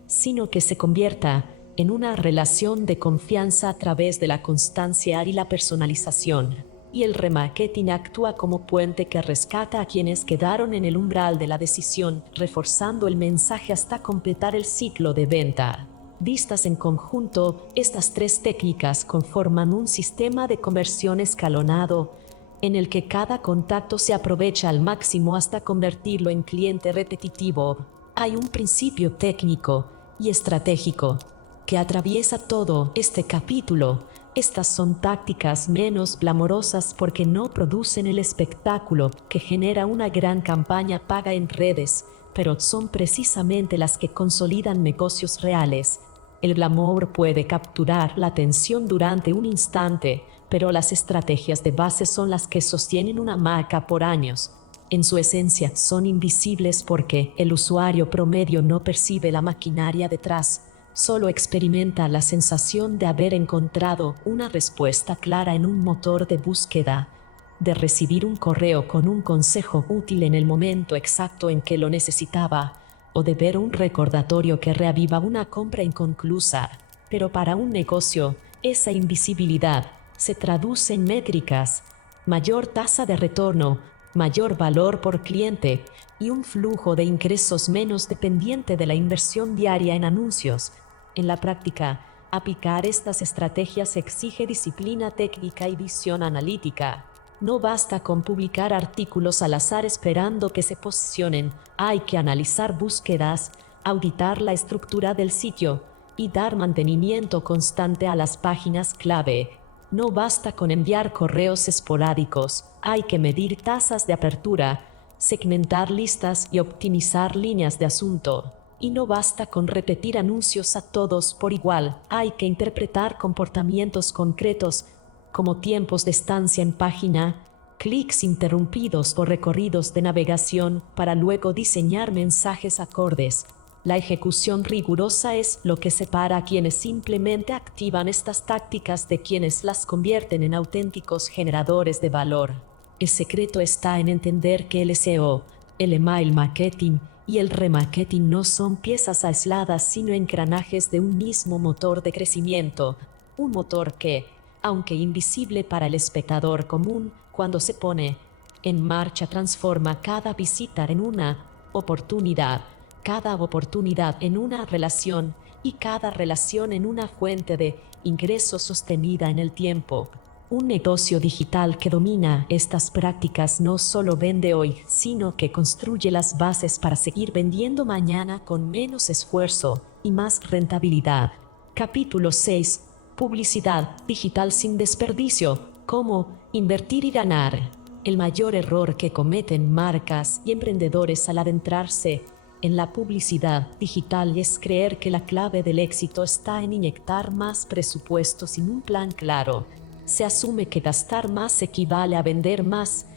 sino que se convierta en una relación de confianza a través de la constancia y la personalización. Y el remarketing actúa como puente que rescata a quienes quedaron en el umbral de la decisión, reforzando el mensaje hasta completar el ciclo de venta. Vistas en conjunto, estas tres técnicas conforman un sistema de conversión escalonado, en el que cada contacto se aprovecha al máximo hasta convertirlo en cliente repetitivo. Hay un principio técnico y estratégico que atraviesa todo este capítulo. Estas son tácticas menos glamorosas porque no producen el espectáculo que genera una gran campaña paga en redes, pero son precisamente las que consolidan negocios reales. El glamour puede capturar la atención durante un instante, pero las estrategias de base son las que sostienen una marca por años. En su esencia son invisibles porque el usuario promedio no percibe la maquinaria detrás. Solo experimenta la sensación de haber encontrado una respuesta clara en un motor de búsqueda, de recibir un correo con un consejo útil en el momento exacto en que lo necesitaba, o de ver un recordatorio que reaviva una compra inconclusa. Pero para un negocio, esa invisibilidad se traduce en métricas: mayor tasa de retorno, mayor valor por cliente y un flujo de ingresos menos dependiente de la inversión diaria en anuncios. En la práctica, aplicar estas estrategias exige disciplina técnica y visión analítica. No basta con publicar artículos al azar esperando que se posicionen. Hay que analizar búsquedas, auditar la estructura del sitio y dar mantenimiento constante a las páginas clave. No basta con enviar correos esporádicos. Hay que medir tasas de apertura, segmentar listas y optimizar líneas de asunto. Y no basta con repetir anuncios a todos por igual, hay que interpretar comportamientos concretos, como tiempos de estancia en página, clics interrumpidos o recorridos de navegación, para luego diseñar mensajes acordes. La ejecución rigurosa es lo que separa a quienes simplemente activan estas tácticas de quienes las convierten en auténticos generadores de valor. El secreto está en entender que el SEO, el email marketing y el remarketing no son piezas aisladas sino engranajes de un mismo motor de crecimiento, un motor que, aunque invisible para el espectador común, cuando se pone en marcha transforma cada visita en una oportunidad, cada oportunidad en una relación y cada relación en una fuente de ingreso sostenida en el tiempo. Un negocio digital que domina estas prácticas no solo vende hoy, sino que construye las bases para seguir vendiendo mañana con menos esfuerzo y más rentabilidad. Capítulo 6. Publicidad digital sin desperdicio. Cómo invertir y ganar. El mayor error que cometen marcas y emprendedores al adentrarse en la publicidad digital es creer que la clave del éxito está en inyectar más presupuesto sin un plan claro. Se asume que gastar más equivale a vender más,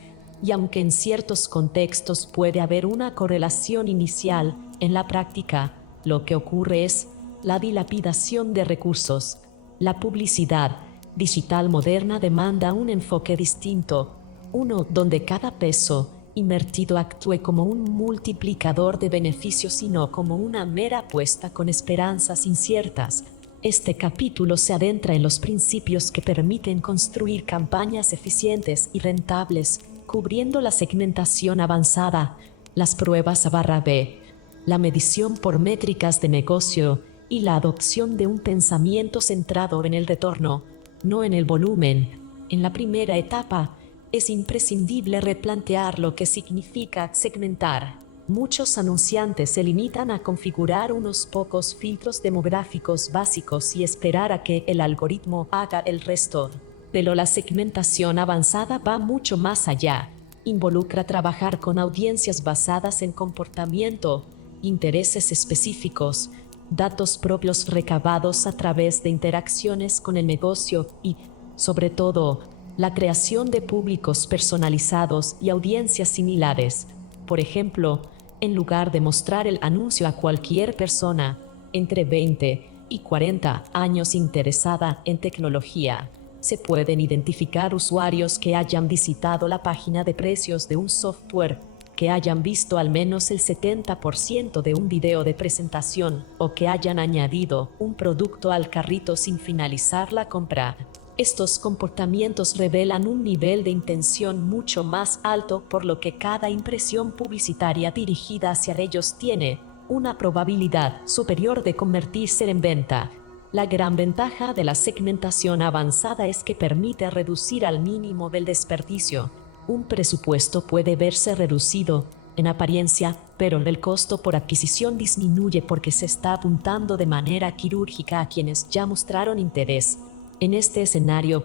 y aunque en ciertos contextos puede haber una correlación inicial, en la práctica, lo que ocurre es la dilapidación de recursos. La publicidad digital moderna demanda un enfoque distinto, uno donde cada peso invertido actúe como un multiplicador de beneficios y no como una mera apuesta con esperanzas inciertas. Este capítulo se adentra en los principios que permiten construir campañas eficientes y rentables, cubriendo la segmentación avanzada, las pruebas /B, la medición por métricas de negocio y la adopción de un pensamiento centrado en el retorno, no en el volumen. En la primera etapa, es imprescindible replantear lo que significa segmentar. Muchos anunciantes se limitan a configurar unos pocos filtros demográficos básicos y esperar a que el algoritmo haga el resto. Pero la segmentación avanzada va mucho más allá. Involucra trabajar con audiencias basadas en comportamiento, intereses específicos, datos propios recabados a través de interacciones con el negocio y, sobre todo, la creación de públicos personalizados y audiencias similares. Por ejemplo, en lugar de mostrar el anuncio a cualquier persona entre 20 y 40 años interesada en tecnología, se pueden identificar usuarios que hayan visitado la página de precios de un software, que hayan visto al menos el 70% de un video de presentación o que hayan añadido un producto al carrito sin finalizar la compra. Estos comportamientos revelan un nivel de intención mucho más alto, por lo que cada impresión publicitaria dirigida hacia ellos tiene una probabilidad superior de convertirse en venta. La gran ventaja de la segmentación avanzada es que permite reducir al mínimo del desperdicio. Un presupuesto puede verse reducido en apariencia, pero el costo por adquisición disminuye porque se está apuntando de manera quirúrgica a quienes ya mostraron interés. En este escenario,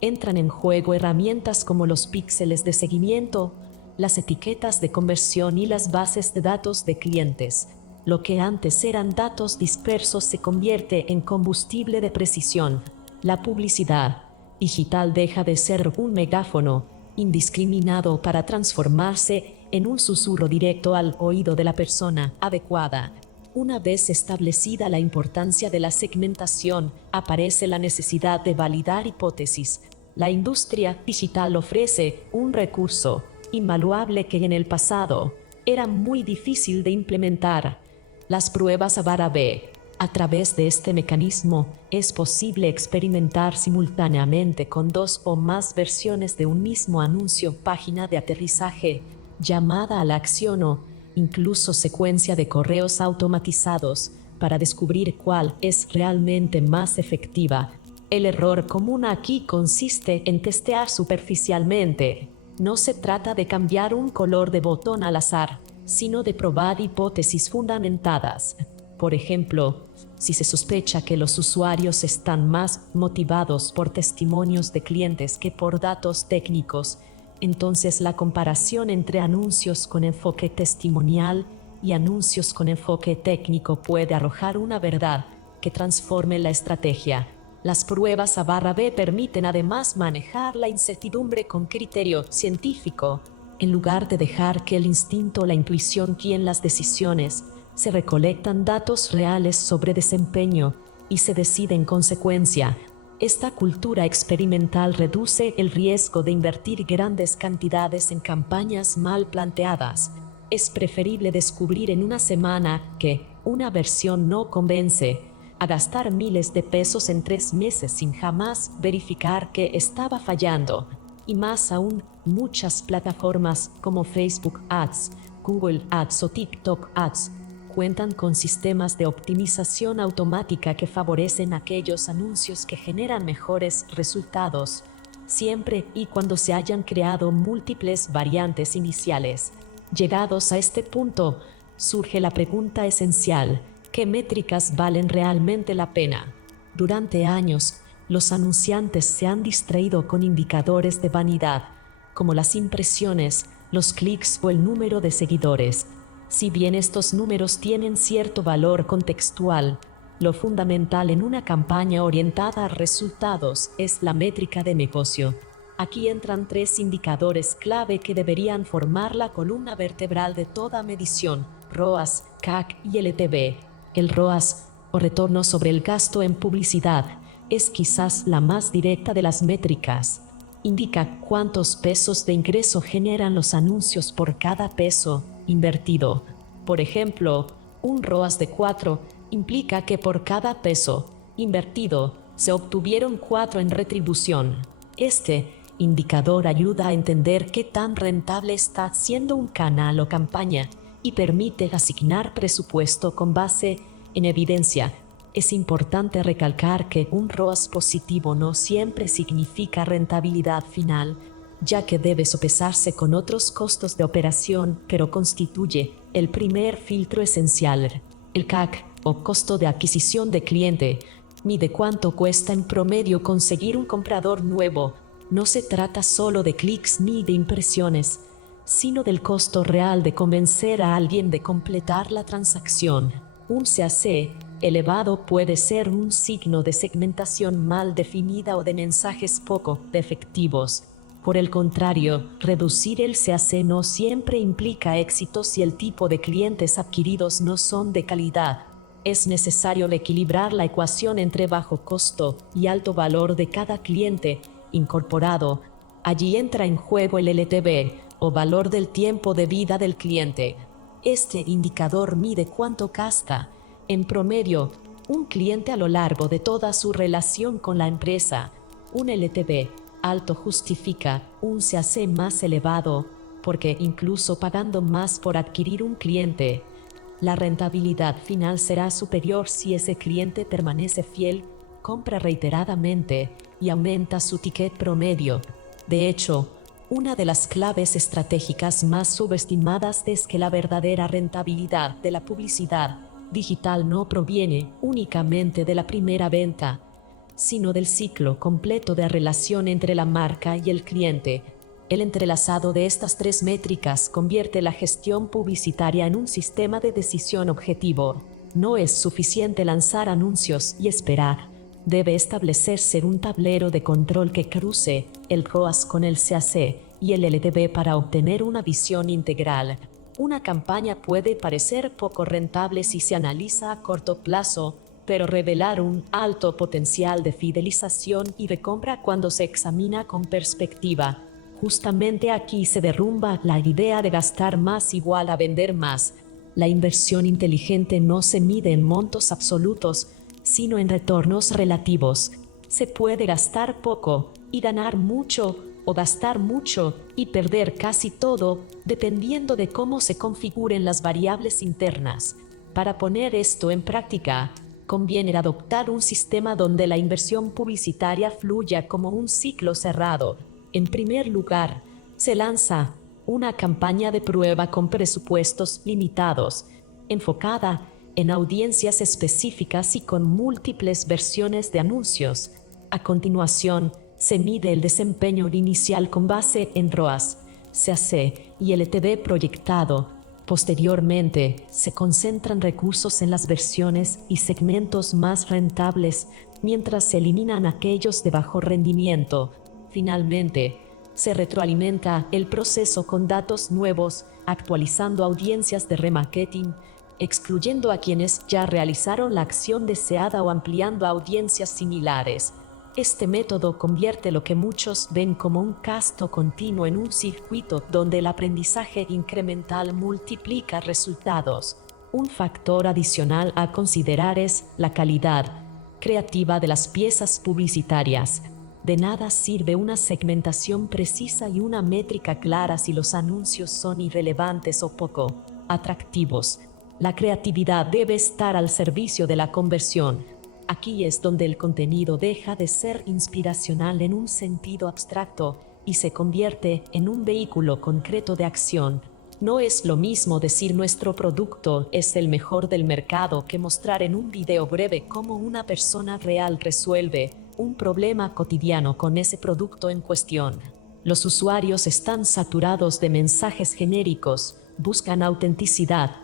entran en juego herramientas como los píxeles de seguimiento, las etiquetas de conversión y las bases de datos de clientes. Lo que antes eran datos dispersos se convierte en combustible de precisión. La publicidad digital deja de ser un megáfono indiscriminado para transformarse en un susurro directo al oído de la persona adecuada. Una vez establecida la importancia de la segmentación, aparece la necesidad de validar hipótesis. La industria digital ofrece un recurso invaluable que en el pasado era muy difícil de implementar: las pruebas /B. A través de este mecanismo, es posible experimentar simultáneamente con dos o más versiones de un mismo anuncio, página de aterrizaje, llamada a la acción o incluso secuencia de correos automatizados, para descubrir cuál es realmente más efectiva. El error común aquí consiste en testear superficialmente. No se trata de cambiar un color de botón al azar, sino de probar hipótesis fundamentadas. Por ejemplo, si se sospecha que los usuarios están más motivados por testimonios de clientes que por datos técnicos, Entonces la comparación entre anuncios con enfoque testimonial y anuncios con enfoque técnico puede arrojar una verdad que transforme la estrategia. Las pruebas A/B permiten además manejar la incertidumbre con criterio científico. En lugar de dejar que el instinto o la intuición guíen las decisiones, se recolectan datos reales sobre desempeño y se decide en consecuencia. Esta cultura experimental reduce el riesgo de invertir grandes cantidades en campañas mal planteadas. Es preferible descubrir en una semana que una versión no convence, a gastar miles de pesos en 3 meses sin jamás verificar que estaba fallando. Y más aún, muchas plataformas como Facebook Ads, Google Ads o TikTok Ads cuentan con sistemas de optimización automática que favorecen aquellos anuncios que generan mejores resultados, siempre y cuando se hayan creado múltiples variantes iniciales. Llegados a este punto, surge la pregunta esencial: ¿qué métricas valen realmente la pena? Durante años, los anunciantes se han distraído con indicadores de vanidad, como las impresiones, los clics o el número de seguidores. Si bien estos números tienen cierto valor contextual, lo fundamental en una campaña orientada a resultados es la métrica de negocio. Aquí entran 3 indicadores clave que deberían formar la columna vertebral de toda medición: ROAS, CAC y LTV. El ROAS, o retorno sobre el gasto en publicidad, es quizás la más directa de las métricas. Indica cuántos pesos de ingreso generan los anuncios por cada peso invertido. Por ejemplo, un ROAS de 4 implica que por cada peso invertido se obtuvieron 4 en retribución. Este indicador ayuda a entender qué tan rentable está siendo un canal o campaña y permite asignar presupuesto con base en evidencia. Es importante recalcar que un ROAS positivo no siempre significa rentabilidad final, ya que debe sopesarse con otros costos de operación, pero constituye el primer filtro esencial. El CAC, o costo de adquisición de cliente, mide cuánto cuesta en promedio conseguir un comprador nuevo. No se trata solo de clics ni de impresiones, sino del costo real de convencer a alguien de completar la transacción. Un CAC elevado puede ser un signo de segmentación mal definida o de mensajes poco efectivos. Por el contrario, reducir el CAC no siempre implica éxito si el tipo de clientes adquiridos no son de calidad. Es necesario equilibrar la ecuación entre bajo costo y alto valor de cada cliente incorporado. Allí entra en juego el LTV, o valor del tiempo de vida del cliente. Este indicador mide cuánto gasta, en promedio, un cliente a lo largo de toda su relación con la empresa. Un LTV alto justifica un CAC más elevado, porque incluso pagando más por adquirir un cliente, la rentabilidad final será superior si ese cliente permanece fiel, compra reiteradamente y aumenta su ticket promedio. De hecho, una de las claves estratégicas más subestimadas es que la verdadera rentabilidad de la publicidad digital no proviene únicamente de la primera venta, sino del ciclo completo de relación entre la marca y el cliente. El entrelazado de estas 3 métricas convierte la gestión publicitaria en un sistema de decisión objetivo. No es suficiente lanzar anuncios y esperar. Debe establecerse un tablero de control que cruce el ROAS con el CAC y el LTV para obtener una visión integral. Una campaña puede parecer poco rentable si se analiza a corto plazo, pero revelar un alto potencial de fidelización y de compra cuando se examina con perspectiva. Justamente aquí se derrumba la idea de gastar más igual a vender más. La inversión inteligente no se mide en montos absolutos, sino en retornos relativos. Se puede gastar poco y ganar mucho, o gastar mucho y perder casi todo, dependiendo de cómo se configuren las variables internas. Para poner esto en práctica, conviene adoptar un sistema donde la inversión publicitaria fluya como un ciclo cerrado. En primer lugar, se lanza una campaña de prueba con presupuestos limitados, enfocada en audiencias específicas y con múltiples versiones de anuncios. A continuación, Se mide el desempeño inicial con base en ROAS, CAC y LTV proyectado. Posteriormente, se concentran recursos en las versiones y segmentos más rentables, mientras se eliminan aquellos de bajo rendimiento. Finalmente, se retroalimenta el proceso con datos nuevos, actualizando audiencias de remarketing, excluyendo a quienes ya realizaron la acción deseada o ampliando a audiencias similares. Este método convierte lo que muchos ven como un gasto continuo en un circuito donde el aprendizaje incremental multiplica resultados. Un factor adicional a considerar es la calidad creativa de las piezas publicitarias. De nada sirve una segmentación precisa y una métrica clara si los anuncios son irrelevantes o poco atractivos. La creatividad debe estar al servicio de la conversión. Aquí es donde el contenido deja de ser inspiracional en un sentido abstracto y se convierte en un vehículo concreto de acción. No es lo mismo decir nuestro producto es el mejor del mercado que mostrar en un video breve cómo una persona real resuelve un problema cotidiano con ese producto en cuestión. Los usuarios están saturados de mensajes genéricos, buscan autenticidad,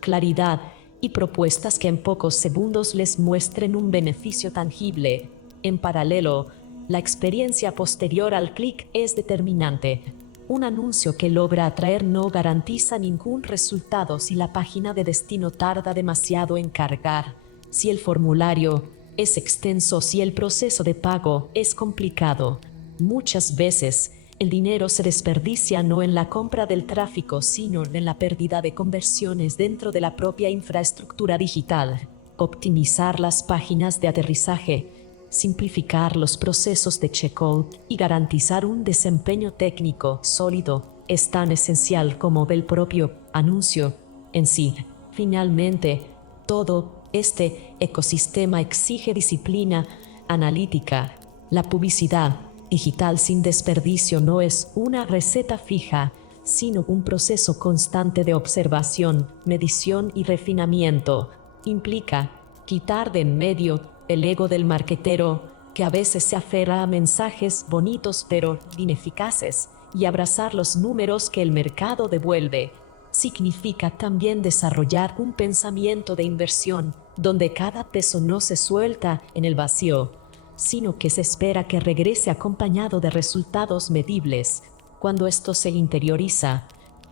claridad y propuestas que en pocos segundos les muestren un beneficio tangible. En paralelo, la experiencia posterior al clic es determinante. Un anuncio que logra atraer no garantiza ningún resultado si la página de destino tarda demasiado en cargar, si el formulario es extenso, si el proceso de pago es complicado. Muchas veces, el dinero se desperdicia no en la compra del tráfico, sino en la pérdida de conversiones dentro de la propia infraestructura digital. Optimizar las páginas de aterrizaje, simplificar los procesos de checkout y garantizar un desempeño técnico sólido es tan esencial como el propio anuncio en sí. Finalmente, todo este ecosistema exige disciplina analítica. La publicidad digital sin desperdicio no es una receta fija, sino un proceso constante de observación, medición y refinamiento. Implica quitar de en medio el ego del marketero, que a veces se aferra a mensajes bonitos pero ineficaces, y abrazar los números que el mercado devuelve. Significa también desarrollar un pensamiento de inversión, donde cada peso no se suelta en el vacío, sino que se espera que regrese acompañado de resultados medibles. Cuando esto se interioriza,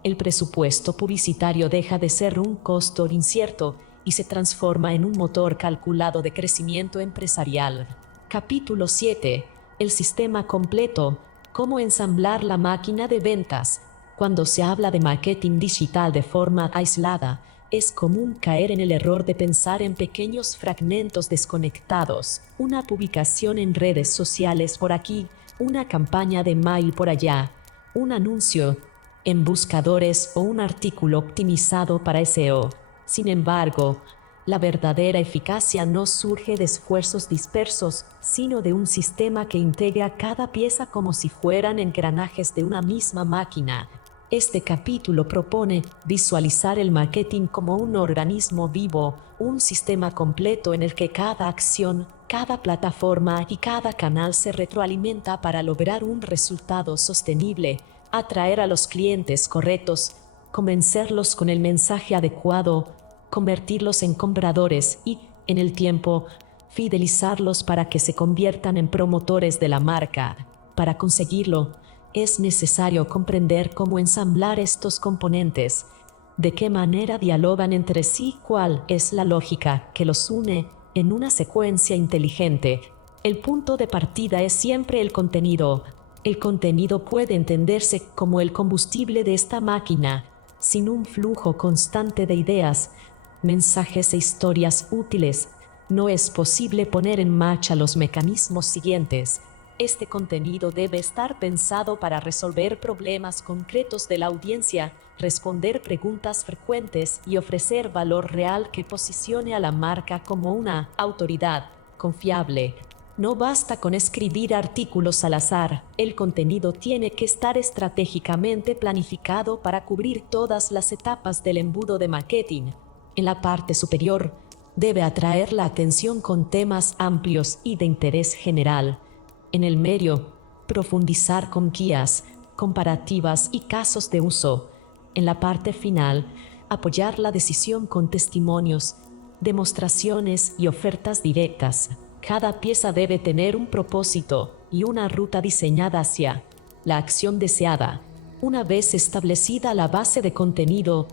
el presupuesto publicitario deja de ser un costo incierto y se transforma en un motor calculado de crecimiento empresarial. Capítulo 7. El sistema completo. ¿Cómo ensamblar la máquina de ventas? Cuando se habla de marketing digital de forma aislada, es común caer en el error de pensar en pequeños fragmentos desconectados, una publicación en redes sociales por aquí, una campaña de mail por allá, un anuncio en buscadores o un artículo optimizado para SEO. Sin embargo, la verdadera eficacia no surge de esfuerzos dispersos, sino de un sistema que integra cada pieza como si fueran engranajes de una misma máquina. Este capítulo propone visualizar el marketing como un organismo vivo, un sistema completo en el que cada acción, cada plataforma y cada canal se retroalimenta para lograr un resultado sostenible, atraer a los clientes correctos, convencerlos con el mensaje adecuado, convertirlos en compradores y, en el tiempo, fidelizarlos para que se conviertan en promotores de la marca. Para conseguirlo, es necesario comprender cómo ensamblar estos componentes, de qué manera dialogan entre sí, cuál es la lógica que los une en una secuencia inteligente. El punto de partida es siempre el contenido. El contenido puede entenderse como el combustible de esta máquina. Sin un flujo constante de ideas, mensajes e historias útiles, no es posible poner en marcha los mecanismos siguientes. Este contenido debe estar pensado para resolver problemas concretos de la audiencia, responder preguntas frecuentes y ofrecer valor real que posicione a la marca como una autoridad confiable. No basta con escribir artículos al azar, el contenido tiene que estar estratégicamente planificado para cubrir todas las etapas del embudo de marketing. En la parte superior, debe atraer la atención con temas amplios y de interés general. En el medio, profundizar con guías, comparativas y casos de uso. En la parte final, apoyar la decisión con testimonios, demostraciones y ofertas directas. Cada pieza debe tener un propósito y una ruta diseñada hacia la acción deseada. Una vez establecida la base de contenido,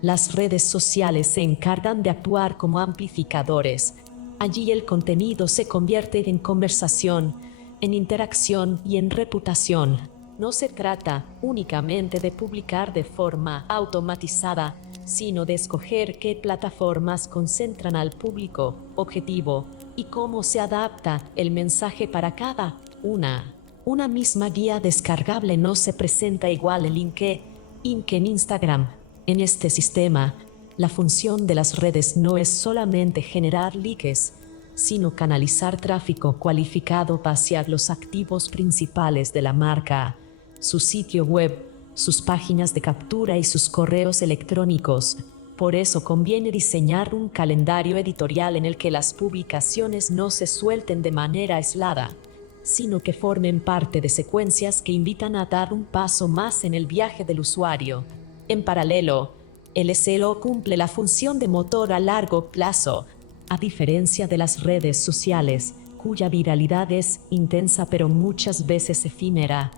las redes sociales se encargan de actuar como amplificadores. Allí el contenido se convierte en conversación, en interacción y en reputación. No se trata únicamente de publicar de forma automatizada, sino de escoger qué plataformas concentran al público objetivo y cómo se adapta el mensaje para cada una. Una misma guía descargable no se presenta igual en LinkedIn que en Instagram. En este sistema, la función de las redes no es solamente generar likes, sino canalizar tráfico cualificado hacia los activos principales de la marca, su sitio web, sus páginas de captura y sus correos electrónicos. Por eso conviene diseñar un calendario editorial en el que las publicaciones no se suelten de manera aislada, sino que formen parte de secuencias que invitan a dar un paso más en el viaje del usuario. En paralelo, el SEO cumple la función de motor a largo plazo, a diferencia de las redes sociales, cuya viralidad es intensa pero muchas veces efímera.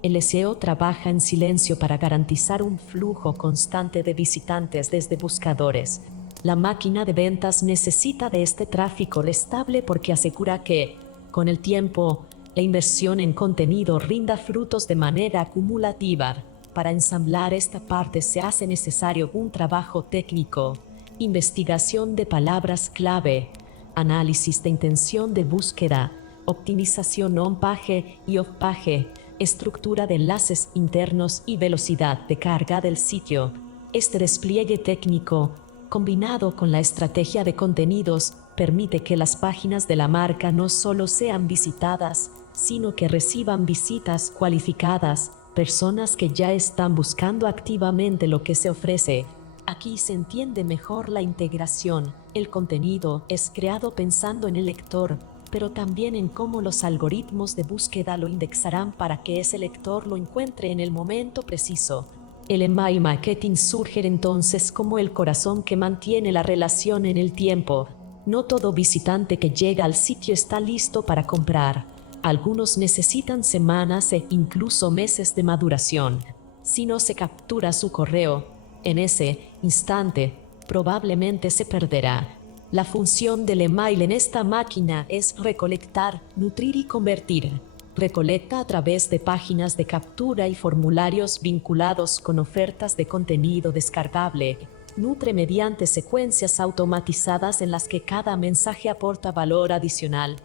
El SEO trabaja en silencio para garantizar un flujo constante de visitantes desde buscadores. La máquina de ventas necesita de este tráfico estable porque asegura que, con el tiempo, la inversión en contenido rinda frutos de manera acumulativa. Para ensamblar esta parte se hace necesario un trabajo técnico, investigación de palabras clave, análisis de intención de búsqueda, optimización on-page y off-page, estructura de enlaces internos y velocidad de carga del sitio. Este despliegue técnico, combinado con la estrategia de contenidos, permite que las páginas de la marca no solo sean visitadas, sino que reciban visitas cualificadas, personas que ya están buscando activamente lo que se ofrece. Aquí se entiende mejor la integración. El contenido es creado pensando en el lector, pero también en cómo los algoritmos de búsqueda lo indexarán para que ese lector lo encuentre en el momento preciso. El email marketing surge entonces como el corazón que mantiene la relación en el tiempo. No todo visitante que llega al sitio está listo para comprar. Algunos necesitan semanas e incluso meses de maduración. Si no se captura su correo, en ese instante, probablemente se perderá. La función del email en esta máquina es recolectar, nutrir y convertir. Recolecta a través de páginas de captura y formularios vinculados con ofertas de contenido descargable. Nutre mediante secuencias automatizadas en las que cada mensaje aporta valor adicional,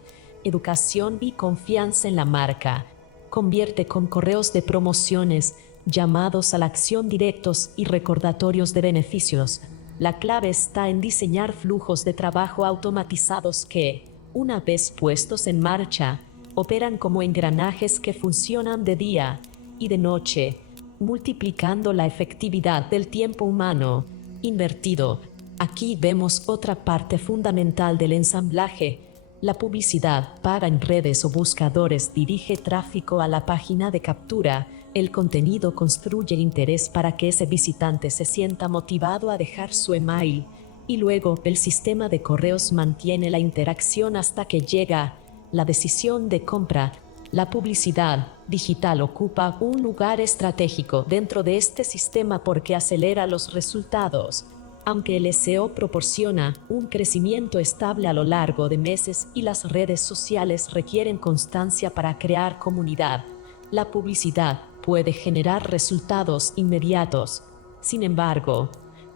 educación y confianza en la marca. Convierte con correos de promociones, llamados a la acción directos y recordatorios de beneficios. La clave está en diseñar flujos de trabajo automatizados que, una vez puestos en marcha, operan como engranajes que funcionan de día y de noche, multiplicando la efectividad del tiempo humano invertido. Aquí vemos otra parte fundamental del ensamblaje. La publicidad paga en redes o buscadores dirige tráfico a la página de captura. El contenido construye interés para que ese visitante se sienta motivado a dejar su email, y luego el sistema de correos mantiene la interacción hasta que llega la decisión de compra. La publicidad digital ocupa un lugar estratégico dentro de este sistema porque acelera los resultados. Aunque el SEO proporciona un crecimiento estable a lo largo de meses y las redes sociales requieren constancia para crear comunidad, la publicidad puede generar resultados inmediatos. Sin embargo,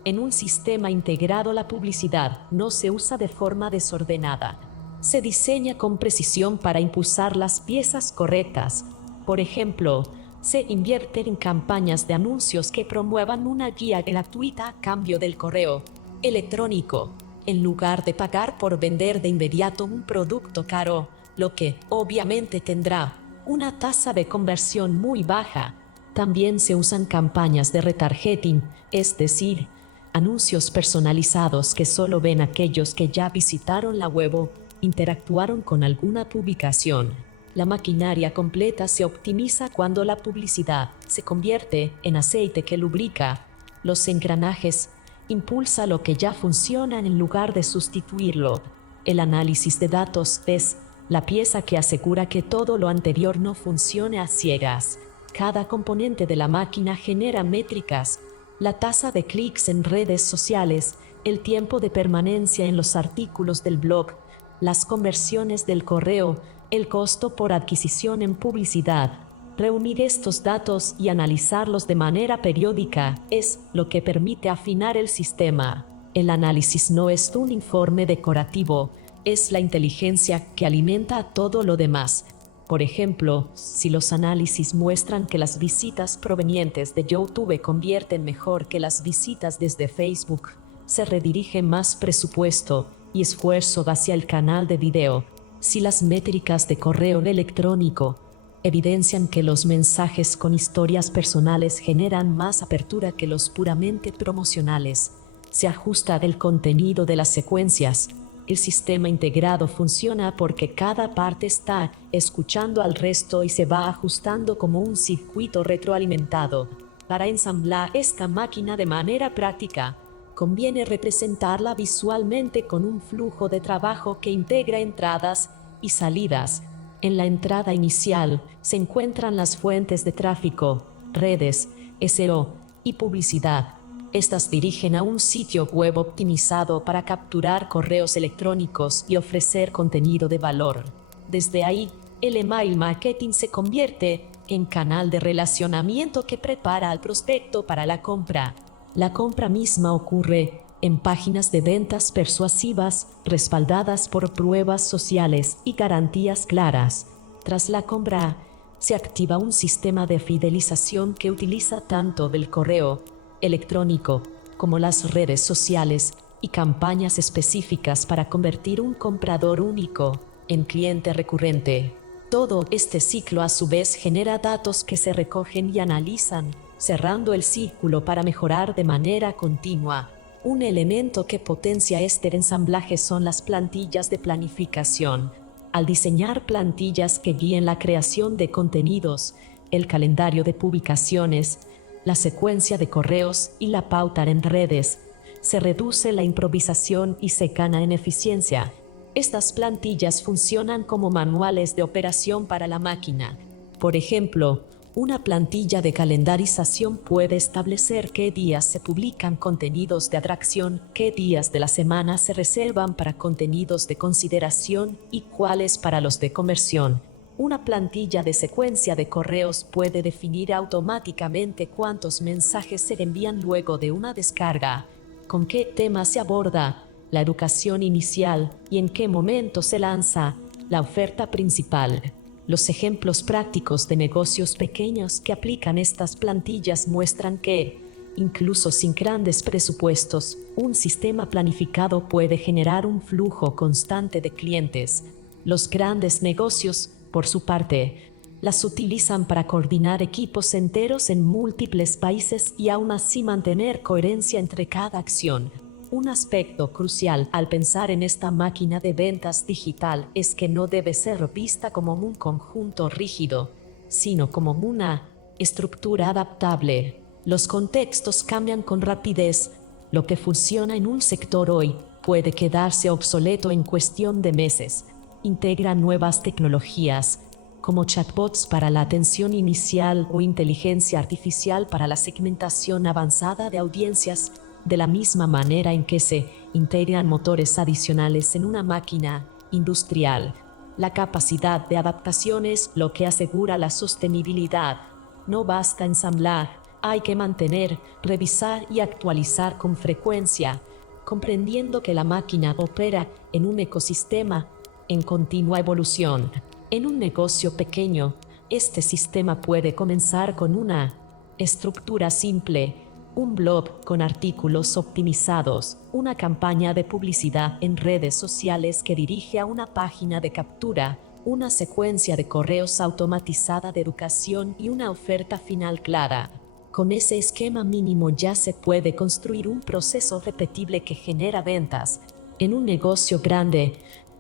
en un sistema integrado la publicidad no se usa de forma desordenada. Se diseña con precisión para impulsar las piezas correctas. Por ejemplo, se invierte en campañas de anuncios que promuevan una guía gratuita a cambio del correo electrónico, en lugar de pagar por vender de inmediato un producto caro, lo que obviamente tendrá una tasa de conversión muy baja. También se usan campañas de retargeting, es decir, anuncios personalizados que solo ven aquellos que ya visitaron la web o interactuaron con alguna publicación. La maquinaria completa se optimiza cuando la publicidad se convierte en aceite que lubrica los engranajes, impulsa lo que ya funciona en lugar de sustituirlo. El análisis de datos es la pieza que asegura que todo lo anterior no funcione a ciegas. Cada componente de la máquina genera métricas: la tasa de clics en redes sociales, el tiempo de permanencia en los artículos del blog, las conversiones del correo, el costo por adquisición en publicidad. Reunir estos datos y analizarlos de manera periódica es lo que permite afinar el sistema. El análisis no es un informe decorativo, es la inteligencia que alimenta todo lo demás. Por ejemplo, si los análisis muestran que las visitas provenientes de YouTube convierten mejor que las visitas desde Facebook, se redirige más presupuesto y esfuerzo hacia el canal de video. Si las métricas de correo electrónico evidencian que los mensajes con historias personales generan más apertura que los puramente promocionales, se ajusta el contenido de las secuencias. El sistema integrado funciona porque cada parte está escuchando al resto y se va ajustando como un circuito retroalimentado. Para ensamblar esta máquina de manera práctica, conviene representarla visualmente con un flujo de trabajo que integra entradas y salidas. En la entrada inicial se encuentran las fuentes de tráfico, redes, SEO y publicidad. Estas dirigen a un sitio web optimizado para capturar correos electrónicos y ofrecer contenido de valor. Desde ahí, el email marketing se convierte en canal de relacionamiento que prepara al prospecto para la compra. La compra misma ocurre en páginas de ventas persuasivas, respaldadas por pruebas sociales y garantías claras. Tras la compra, se activa un sistema de fidelización que utiliza tanto el correo electrónico como las redes sociales y campañas específicas para convertir un comprador único en cliente recurrente. Todo este ciclo a su vez genera datos que se recogen y analizan, cerrando el círculo para mejorar de manera continua. Un elemento que potencia este ensamblaje son las plantillas de planificación. Al diseñar plantillas que guíen la creación de contenidos, el calendario de publicaciones, la secuencia de correos y la pauta en redes, se reduce la improvisación y se gana en eficiencia. Estas plantillas funcionan como manuales de operación para la máquina. Por ejemplo, una plantilla de calendarización puede establecer qué días se publican contenidos de atracción, qué días de la semana se reservan para contenidos de consideración y cuáles para los de conversión. Una plantilla de secuencia de correos puede definir automáticamente cuántos mensajes se envían luego de una descarga, con qué tema se aborda la educación inicial y en qué momento se lanza la oferta principal. Los ejemplos prácticos de negocios pequeños que aplican estas plantillas muestran que, incluso sin grandes presupuestos, un sistema planificado puede generar un flujo constante de clientes. Los grandes negocios, por su parte, las utilizan para coordinar equipos enteros en múltiples países y aún así mantener coherencia entre cada acción. Un aspecto crucial al pensar en esta máquina de ventas digital es que no debe ser vista como un conjunto rígido, sino como una estructura adaptable. Los contextos cambian con rapidez. Lo que funciona en un sector hoy puede quedarse obsoleto en cuestión de meses. Integra nuevas tecnologías, como chatbots para la atención inicial o inteligencia artificial para la segmentación avanzada de audiencias, de la misma manera en que se integran motores adicionales en una máquina industrial. La capacidad de adaptación es lo que asegura la sostenibilidad. No basta ensamblar, hay que mantener, revisar y actualizar con frecuencia, comprendiendo que la máquina opera en un ecosistema en continua evolución. En un negocio pequeño, este sistema puede comenzar con una estructura simple: un blog con artículos optimizados, una campaña de publicidad en redes sociales que dirige a una página de captura, una secuencia de correos automatizada de educación y una oferta final clara. Con ese esquema mínimo ya se puede construir un proceso repetible que genera ventas. En un negocio grande,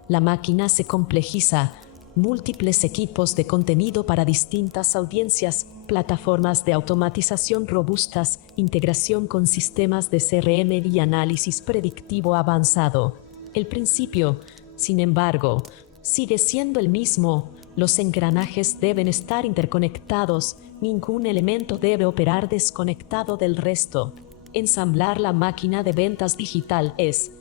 la máquina se complejiza. múltiples equipos de contenido para distintas audiencias, plataformas de automatización robustas, integración con sistemas de CRM y análisis predictivo avanzado. El principio, sin embargo, sigue siendo el mismo. Los engranajes deben estar interconectados, ningún elemento debe operar desconectado del resto. Ensamblar la máquina de ventas digital es,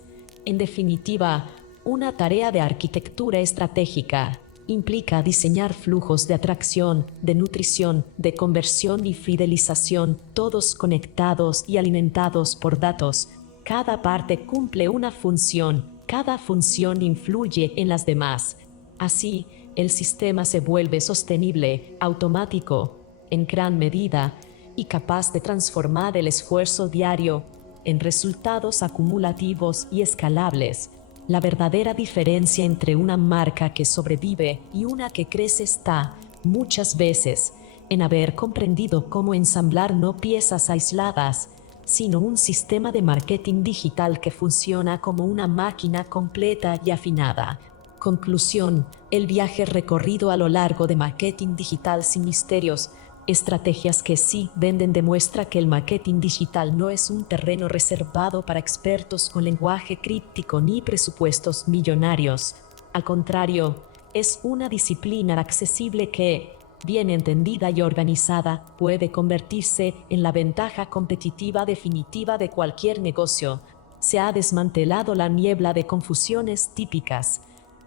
en definitiva, una tarea de arquitectura estratégica. Implica diseñar flujos de atracción, de nutrición, de conversión y fidelización, todos conectados y alimentados por datos. Cada parte cumple una función, cada función influye en las demás. Así, el sistema se vuelve sostenible, automático, en gran medida, y capaz de transformar el esfuerzo diario en resultados acumulativos y escalables. La verdadera diferencia entre una marca que sobrevive y una que crece está, muchas veces, en haber comprendido cómo ensamblar no piezas aisladas, sino un sistema de marketing digital que funciona como una máquina completa y afinada. Conclusión: el viaje recorrido a lo largo de Marketing Digital sin Misterios, estrategias que sí venden, demuestra que el marketing digital no es un terreno reservado para expertos con lenguaje críptico ni presupuestos millonarios. Al contrario, es una disciplina accesible que, bien entendida y organizada, puede convertirse en la ventaja competitiva definitiva de cualquier negocio. Se ha desmantelado la niebla de confusiones típicas,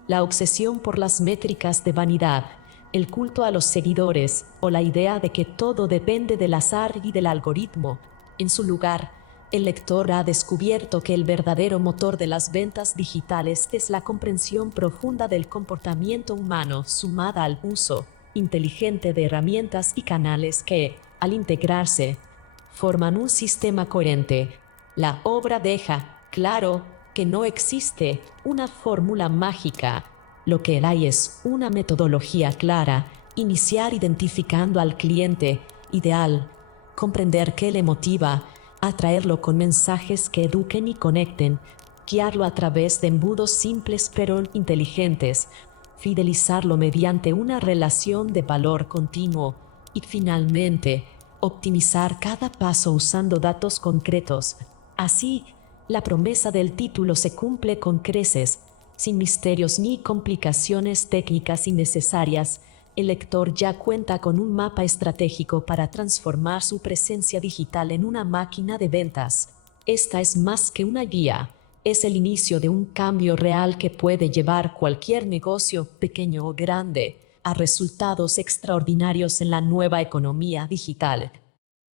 la obsesión por las métricas de vanidad, el culto a los seguidores o la idea de que todo depende del azar y del algoritmo. En su lugar, el lector ha descubierto que el verdadero motor de las ventas digitales es la comprensión profunda del comportamiento humano sumada al uso inteligente de herramientas y canales que, al integrarse, forman un sistema coherente. La obra deja claro que no existe una fórmula mágica. Lo que hay es una metodología clara: iniciar identificando al cliente ideal, comprender qué le motiva, atraerlo con mensajes que eduquen y conecten, guiarlo a través de embudos simples pero inteligentes, fidelizarlo mediante una relación de valor continuo y, finalmente, optimizar cada paso usando datos concretos. Así, la promesa del título se cumple con creces, sin misterios ni complicaciones técnicas innecesarias. El lector ya cuenta con un mapa estratégico para transformar su presencia digital en una máquina de ventas. Esta es más que una guía, es el inicio de un cambio real que puede llevar cualquier negocio, pequeño o grande, a resultados extraordinarios en la nueva economía digital.